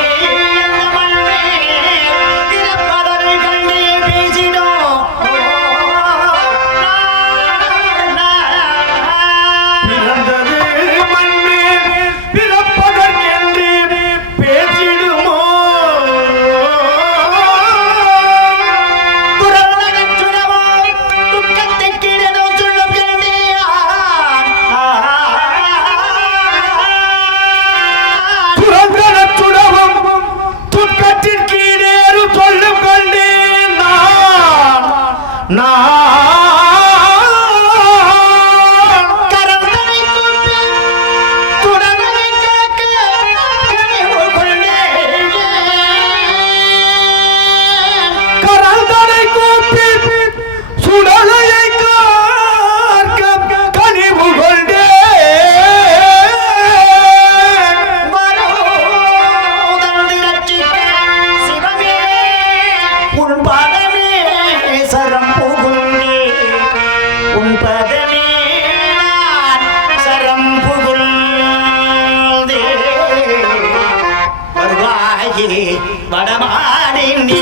வருவாயே வடமாளினி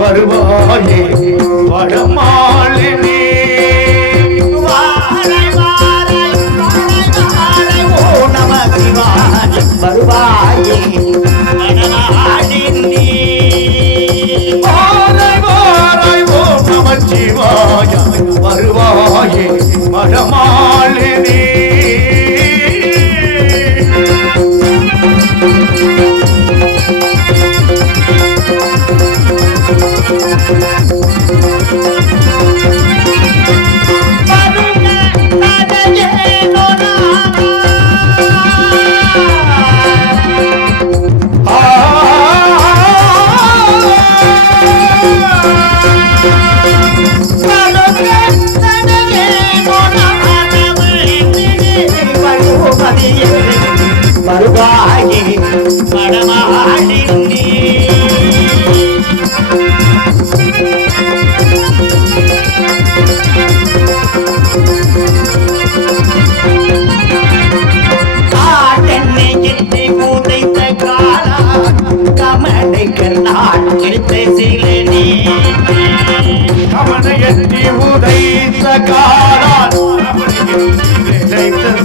வருவாயே வடமாளினி நமச்சிவாய வருவாயே வடமாளினி வருவாயே வடமாளினி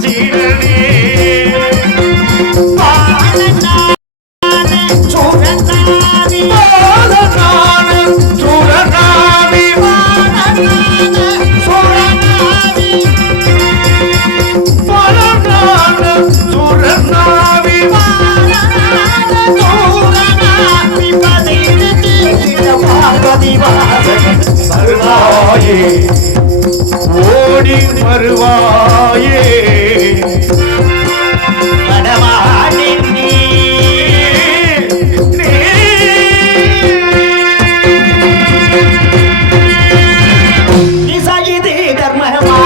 சீடனே சூரனாவி சூரனாவி வருவாயே ஓடி வருவாயே வடமாடி நீ இசையுது தர்மமா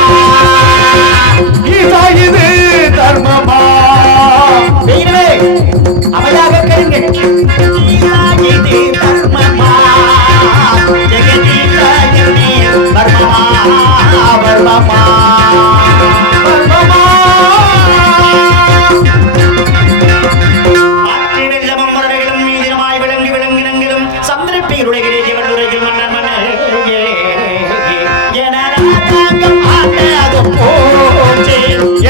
இது தர்மமா அமையாக கருங்கள் இசையுது தர்மமா ஜெகதீசனே வர்மமா வர்மமா ஆற்றி வெள்ளமும் முறைகளும் மீதினமாய் விளங்கி விளங்கினங்களும் சந்திரப்பீருடைய தேவனுரையில் மன்னர் மன்னர் என ராஜாங்கம் ஆண்டது போச்சே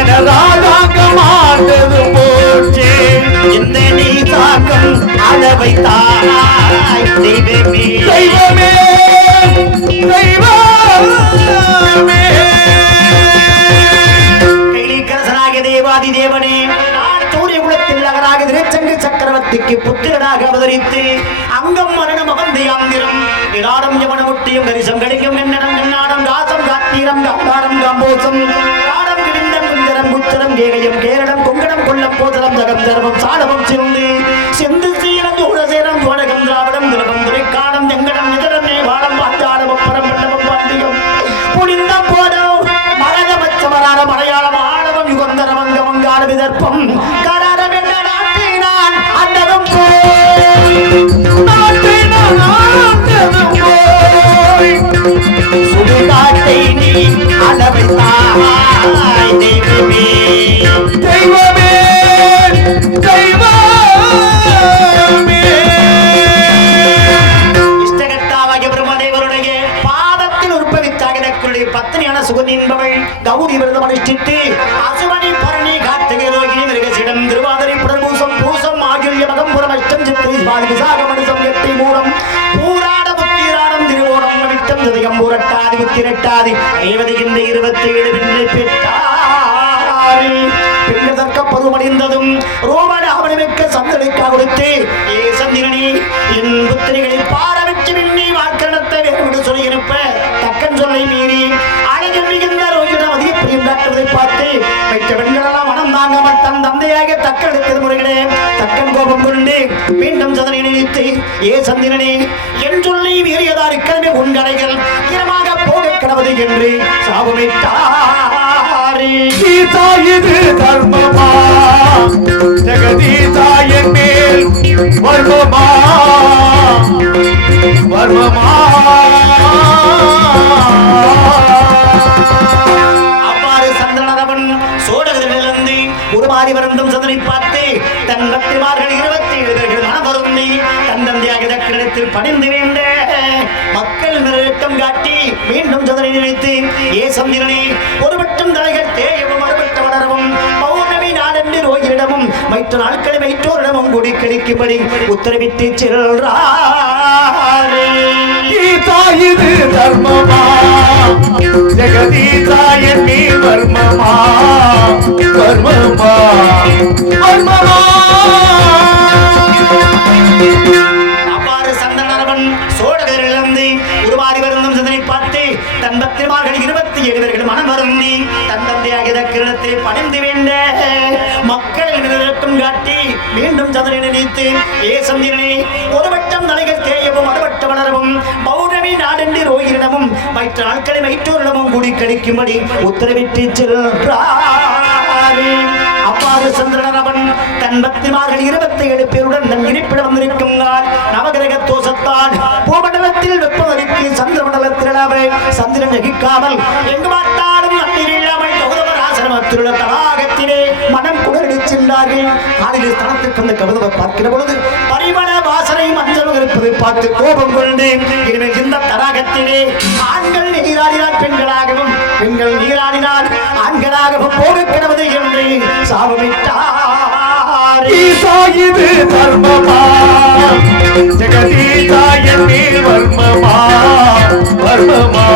என ராஜாங்கம் ஆண்டது போச்சே இந்த நீ தாக்கம் அளவை தாய் தெய்வமே தெய்வமே தெய்வமே கைலிக்கரசனாகிய தேவாதி தேவனே நான் சூரிய குலத்தில் நகராக திருச்சங்கு சக்கரவர்த்திக்கு புத்திரனாக அவதரித்து அங்கம் மரணம் அகந்தை ஆந்திரம் இராடம் யவன முட்டியும் கரிசம் கடிக்கும் என்னடம் என்னாடம் காசம் காத்தீரம் காந்தாரம் காம்போசம் ராடம் கிழிந்தம் குஞ்சரம் குச்சரம் கேகயம் கேரடம் கொங்கடம் கொல்லம் போதலம் தகம் தர்மம் சாடவம் சிந்து செந்து சீரம் சூழசேரம் சோழகம் திராவிடம் துலகம் துரைக்காடம் எங்கடம் நிதரம் நேவாடம் பாஞ்சாடமும் பரம்பண்டமும் பாண்டியம் புனிந்த போடம் மரகமச்சமரான மலையாளம் ஆடவம் யுகந்தரமங்க வங்காள விதர்ப்பம் கராரம் என்ற நாட்டினான் அண்டதும் சுடுகாட்டை நீ அளவை தாய் தெய்வமே தெய்வமே தெய்வமே இஷ்டகர்த்தாவாகிய பிரம்மதேவருடைய பாதத்தில் உற்பவித்தாகிய பத்னியான சுகன் என்பவள் கௌரி விரதம் அனுஷ்டித்து அசுவனி பரணி கார்த்திகை ரோகிணி மிருகசிடம் திருவாதிரை புனர்பூசம் பூசம் ஆகிய மகம்புரம் அஷ்டம் சித்திரை சுவாதி விசாகமனுசம் எட்டை மூலம் பூராட புத்திராடம் திருவோணம் விட்டம் சதயம் பூரட்டாதி புத்திரட்டாதி ரேவதி இந்த 27 பிள்ளை பெற்றார் பெண்கள் தற்க பருவமடைந்ததும் ரோமனாவணிமிக்க சந்தனைக்காக கொடுத்து ஏ சந்திரனே என் புத்திரிகளை பாரவச்சு விண்ணி வாக்கணத்தை வேறு சொல்லி இருப்ப தக்கன் சொல்லை மீறி அழகில் மிகுந்த ரோகிடம் அதிக பிரியம் காட்டுவதை பார்த்து வைத்த பெண்களெல்லாம் மனம் தாங்காமல் தன் தந்தையாக தக்கன் திருமுறைகளே தக்கன் கோபம் கொண்டு மீண்டும் சதனை நினைத்து ஏ சந்திரனே என் சொல்லி மீறியதார் கிழமை உன்கடைகள் இரமாக போக கிடவது என்று சாபமிட்டாரே கீதா இது தர்மமா ஜெகதீசா என் மேல் வர்மமா வர்மமா அவ்வாறு சந்திரனவன் சோழகத்திலிருந்து உருமாறி வருந்தும் சதனை பார்த்து தன் பக்திமார்கள் 27 பேர்கள் மனவருந்தி தன் தந்தையாக தக்கிடத்தில் பணிந்து வேண்ட மக்கள் நிறுத்தம் காட்டி மீண்டும் சதனை நினைத்து ஏ சந்திரனே ஒரு மட்டும் தலைகள் தேயவும் மறுபட்ட வளரவும் பௌர்ணமி நாடென்று ரோகியிடமும் மற்ற நாட்களை வைத்தோரிடமும் குடி கிடைக்கும்படி உத்தரவிட்டு செல்றாரே கீதா இது தர்மமா ஜெகதீசா என் மேல் வர்மமா வர்மமா வர்மமா அவ்வாறு சந்தனவன் சோழகரிலிருந்து உருமாறி வருந்தும் சந்தனை பார்த்து தன் பக்திமார்கள் 27 பேர்கள் மனம் வருந்தி தன் தந்தையாக கிரணத்தை பணிந்து வேண்ட மக்கள் நிறுத்தம் காட்டி மீண்டும் சந்திரனை நினைத்து ஏ சந்திரனே ஒரு வட்டம் தலைகள் தேயவும் அறுவட்ட வளரவும் பௌர்ணமி நாடென்று ரோகிரிடமும் மற்ற நாட்களை மற்றோரிடமும் கூடி கழிக்கும்படி உத்தரவிட்டு செல்றாரே அவ்வாறு சந்திரனவன் தன் பக்திமார்கள் 27 பேருடன் தன் இருப்பிடம் வந்திருக்கும் நவகிரக தோஷத்தால் பூமண்டலத்தில் வெப்பமரித்து சந்திர மண்டலத்திலாவை சந்திரன் நகிக்காமல் எங்கு பார்த்தாலும் நன்னீர் இல்லாமல் கௌதமர் ஆசிரமத்தில் உள்ள தடாகத்திலே மனம் குளிர்ச்சின்றார் வருகிறார்கள். காலையில் ஸ்தானத்துக்கு அந்த கௌதம பார்க்கிற பொழுது பரிமள வாசனை மஞ்சள் இருப்பதை பார்த்து கோபம் கொண்டு இனிமேல் இந்த தடாகத்திலே ஆண்கள் நீராடினால் பெண்களாகவும் பெண்கள் நீராடினால் ஆண்களாகவும் போக கிடவது என்று சாபமிட்டார். இது தர்மமா ஜெகதீசா என்னில் வர்மமா வர்மமா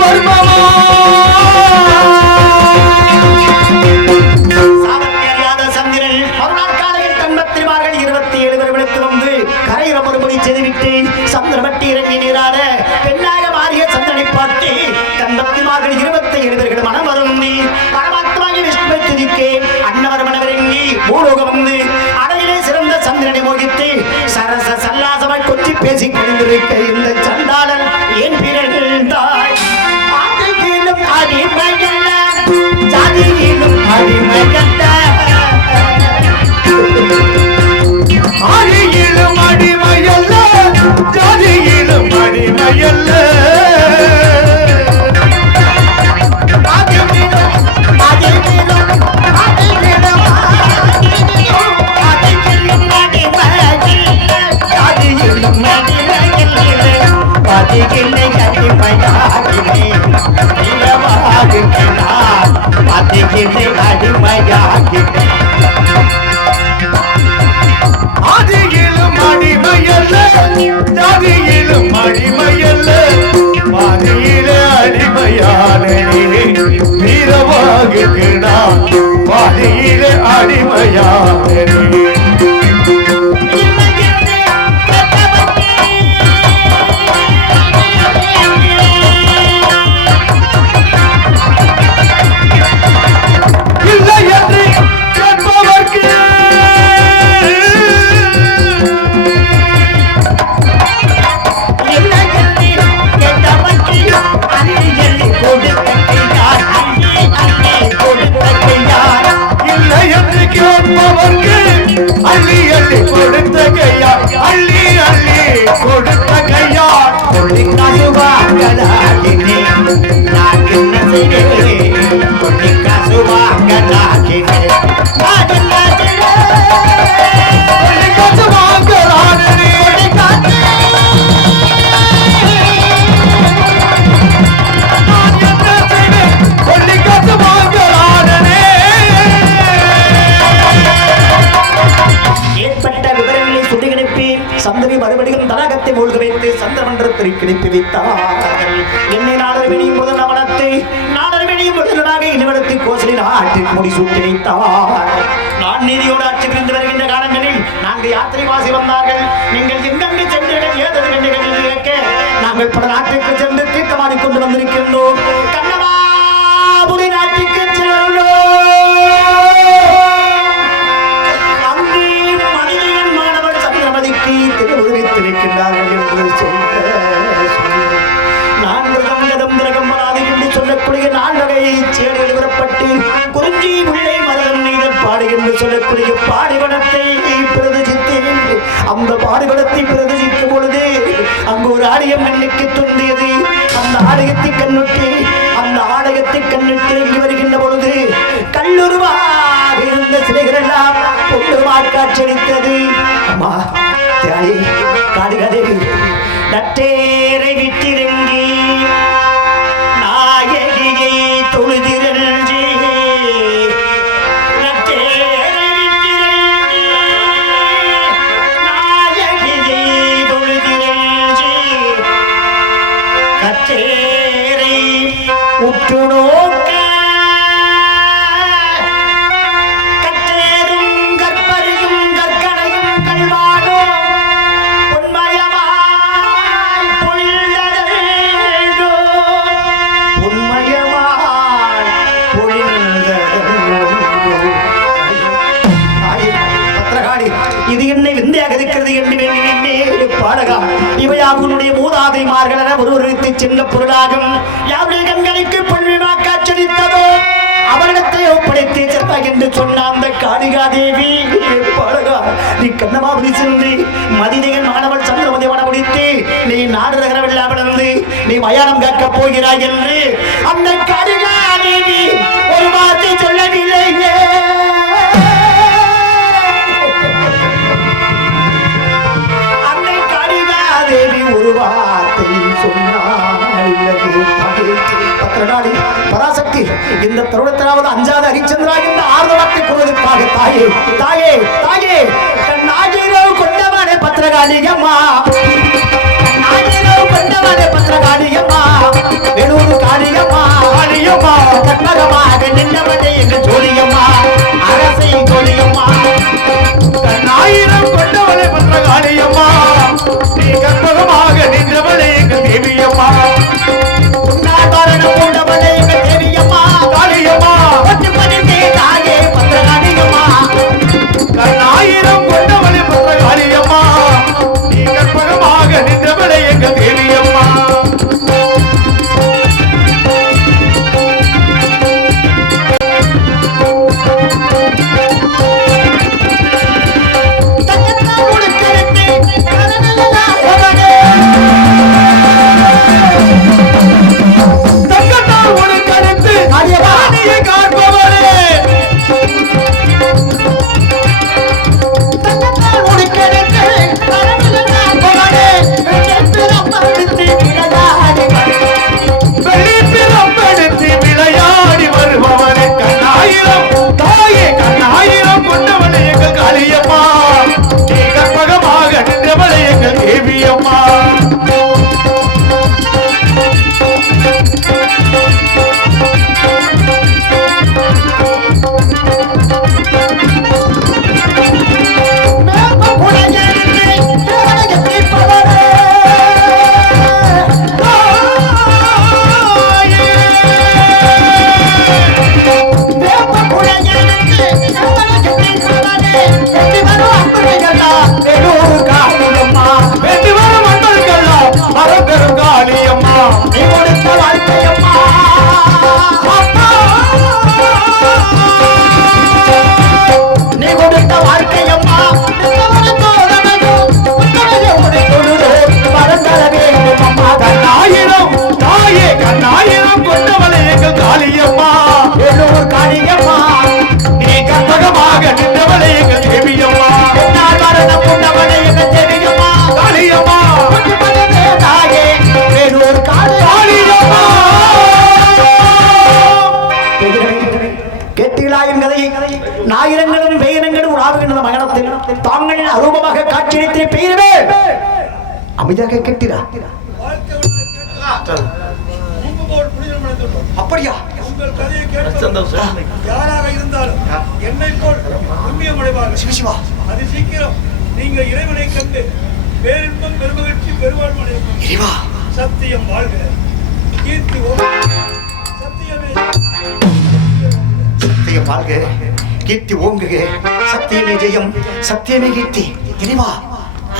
வர்மமா சாபத்தியறியாத சந்திரன் மறுநாள் காலையில் தன்பத்திரிமார்கள் 27 பேர் விழுத்து வந்து கரையில மறுபடி செதுவிட்டு சந்திரமட்டி இறங்கி நீராட பெண்ணாக மாறிய சந்திரனை பார்த்து தன்பத்திரிமார்கள் 27 பேர்கள் மனம் வருந்தி பரமாத்மாகி விஷ்ணுவை துதிக்கே அன்னவர் மனவரங்கி பூலோகம் வந்து அடையிலே சிறந்த சந்திரனை மோகித்து சரச சல்லாசமாய் கொஞ்சி பேசிக் கொண்டிருக்க இந்த சண்டாளன் ஏன் பிறந்தாய் ஆதியிலும் அடிமையல்ல ஜாதியிலும் அடிமையல்ல ஆதியிலும் அடிமையல்ல ஜாதியிலும் அடிமையல்ல ஆதியிலும் அடிமையல்ல ஜாதியிலும் அடிமையல்ல பாதியில அடிமையானே வீரவாகுகிறா பாதியில அடிமையானே அள்ளி அள்ளி கொடுத்த கையா அள்ளி அள்ளி கொடுத்த கையா கொள்ளி காசு வாங்கலாகினே நான் என்ன செய்வேன் கொள்ளி காசு வாங்கலாகினே நான் என்ன செய்வேன் கொள்ளி காசு வாங்கலானே கொள்ளி காசு வாங்கலானே ஏற்பட்ட விவரங்களை சுட்டி கிடப்பி சந்தவி மறுபடியும் தடாகத்தை மூழ்க வைத்து சந்திரமன்றத்தை கிளப்பி வைத்தார்கள். என்னை நாடர்வெளியும் முதல் அவனத்தை நாடர்வெளியும் முதலாக இனிவடத்தை கோசலில் ஆற்றில் முடி சூட்டி வைத்தார். நான் நீதியோடு ஆட்சி புரிந்து வருகின்ற காலங்களில் 4 யாத்திரை வாசி வந்தார்கள். நீங்கள் எங்கெங்கு சென்றீர்கள் ஏதது கண்டீர்கள் என்று கேட்க நாங்கள் பல நாட்டுக்கு சென்று தீர்க்கமாடி கொண்டு வந்திருக்கின்றோம். கண்ணமாபுரி நாட்டுக்கு சென்றோம். திருவிழித்திருக்கின்றார்கள் என்று சொல்லக்கூடிய 4 வகையை சேடி எழுதப்பட்டு குறிஞ்சி முல்லை மருதம் நெய்தல் பாடு என்று சொல்லக்கூடிய பாடிவனத்தை பிரதசித்தேன். அந்த பாடிவனத்தை பிரதசிக்கும் பொழுது அங்கு ஒரு ஆலயம் கண்ணுக்கு தோன்றியது. அந்த ஆலயத்தை கண்ணுட்டி அந்த ஆலயத்தை கண்ணுட்டு இங்கு வருகின்ற பொழுது கல்லுருவாக இருந்த சிலைகள் எல்லாம் பொருளுமாய் காட்சியளித்தது. அம்மா தாயே காளிகாதேவி நட்டேரை விட்டிறங்கி நாயகியை தொழுதிரஞ்சி நட்டேரை விட்டிறங்கி நாயகியை தொழுதிரஞ்சி கட்டேரை உற்று நோக்க கட்டேரும் கற்பரியும் கற்களையும் கல்வாடும் இது என்னை விந்தையாக இருக்கிறது என்று பாடகா இவையாவுடைய மூதாதைமார்கள் என ஒருவருக்கு சின்ன பொருளாகும். யாருடைய கண்களுக்கு பொன்விமா காட்சளித்ததோ அவரிடத்தை ஒப்படைத்து சென்றாய் என்று சொன்ன அந்த காளிகாதேவி பாடகா நீ கண்ணமாபுரி சென்று மதினிகள் மாணவன் சந்திரமதி மனமுடித்து நீ நாடு நகரவில்லாமலிருந்து நீ மயானம் காக்கப் போகிறாய் என்று அந்த காளிகாதேவி ஒரு வார்த்தை சொல்லவில்லையே. யாராவது அஞ்சாத ஹரிச்சந்திரா என்று ஆர்வத்தை கூறுவதற்காக தாயே தாயே தாயே கண்ணாஜிரவு கொண்டவனே பத்திரகாளியம்மா கண்ணாஜிரவு கொண்டவனே பத்திரகாளியம்மா வேலூர் காளியம்மா காளியம்மா கற்பகமாக நின்றவனே எங்கள் ஜோலியம்மா அரசை ஜோலியம்மா கண்ணாயிரம் கொண்டவளே பத்திரகாளியம்மா நீ கற்பகமாக நின்றவளே எங்கள் தேவியம்மா உன்னாதாரணம் கொண்டவனே எங்கள் தேவியம்மா காளியம்மா ஒன்று பதினே தாயே பத்திரகாளியம்மா கண்ணாயிரம் கொண்டவளே பத்திரகாளியம்மா நீ கற்பகமாக நின்றவளே எங்கள் தேவியம்மா தங்கத்தால் ஒரு கருத்து அடியே காண்பவளே வெளிப்பிறப்படுத்தி விளையாடி வருபவனே கண்ணாயிரம் தாயே கண்ணாயிரம் கொண்டவளே எங்கள் காளியம்மா நீ கற்பகமாக நின்றவளே எங்கள் தேவியம்மா வெற்றி வரும் அன்பர்கள்லாம் மரபெரும் காளியம்மா நீ கொடுத்த வாழ்க்கையம்மா நீ கொடுத்த வாழ்க்கையம்மா வரந்தர வேண்டும் அம்மா கண்ணாயிரம் தாயே கண்ணாயிரம் கொண்டவளே எங்கள் காளியம்மா வேலூர் காளியம்மா நீ கற்பகமாக நின்றவளே எங்கள் தேவியம்மா என்னால் மரணம் கொண்டவளே எங்கள் தேவியம்மா காளியம்மா தாயே வேலூர் காளியம்மா கேட்டீர்களா என் கதையை ஞாயிரங்களும் வெயினங்களும் உலாவுகின்ற மகனத்தில் தாங்கள் அரூபமாக காட்சியளித்து பெயரவே அமைதியாக கேட்டீரா அப்படியா உங்கள் கதையை கேட்பது யாராக இருந்தாலும் என்னை போல் புண்ணியம் அடைவார்கள். சிவா அது சீக்கிரம் நீங்க இறைவனை கண்டு பேரின்பம் பெருமகிழ்ச்சி பெருவாழ்வு இறைவா சத்தியம் வாழ்க கீர்த்தி சத்தியமே சத்தியம் வாழ்க கீர்த்தி ஓங்குக சத்தியமே ஜெயம் சத்தியமே கீர்த்தி இறைவா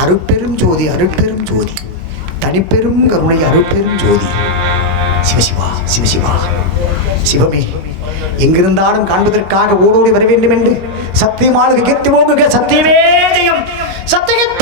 அருட்பெரும் ஜோதி அருட்பெரும் ஜோதி தனிப்பெரும் கருணை அருட்பெரும் ஜோதி சிவசிவா சிவசிவா சிவமே எங்கிருந்தாலும் காண்பதற்காக ஓடோடி வர வேண்டும் என்று சத்தியமாளுக்கு கீர்த்தி ஓங்குக சத்தியமே ஜெயம் சத்தியம்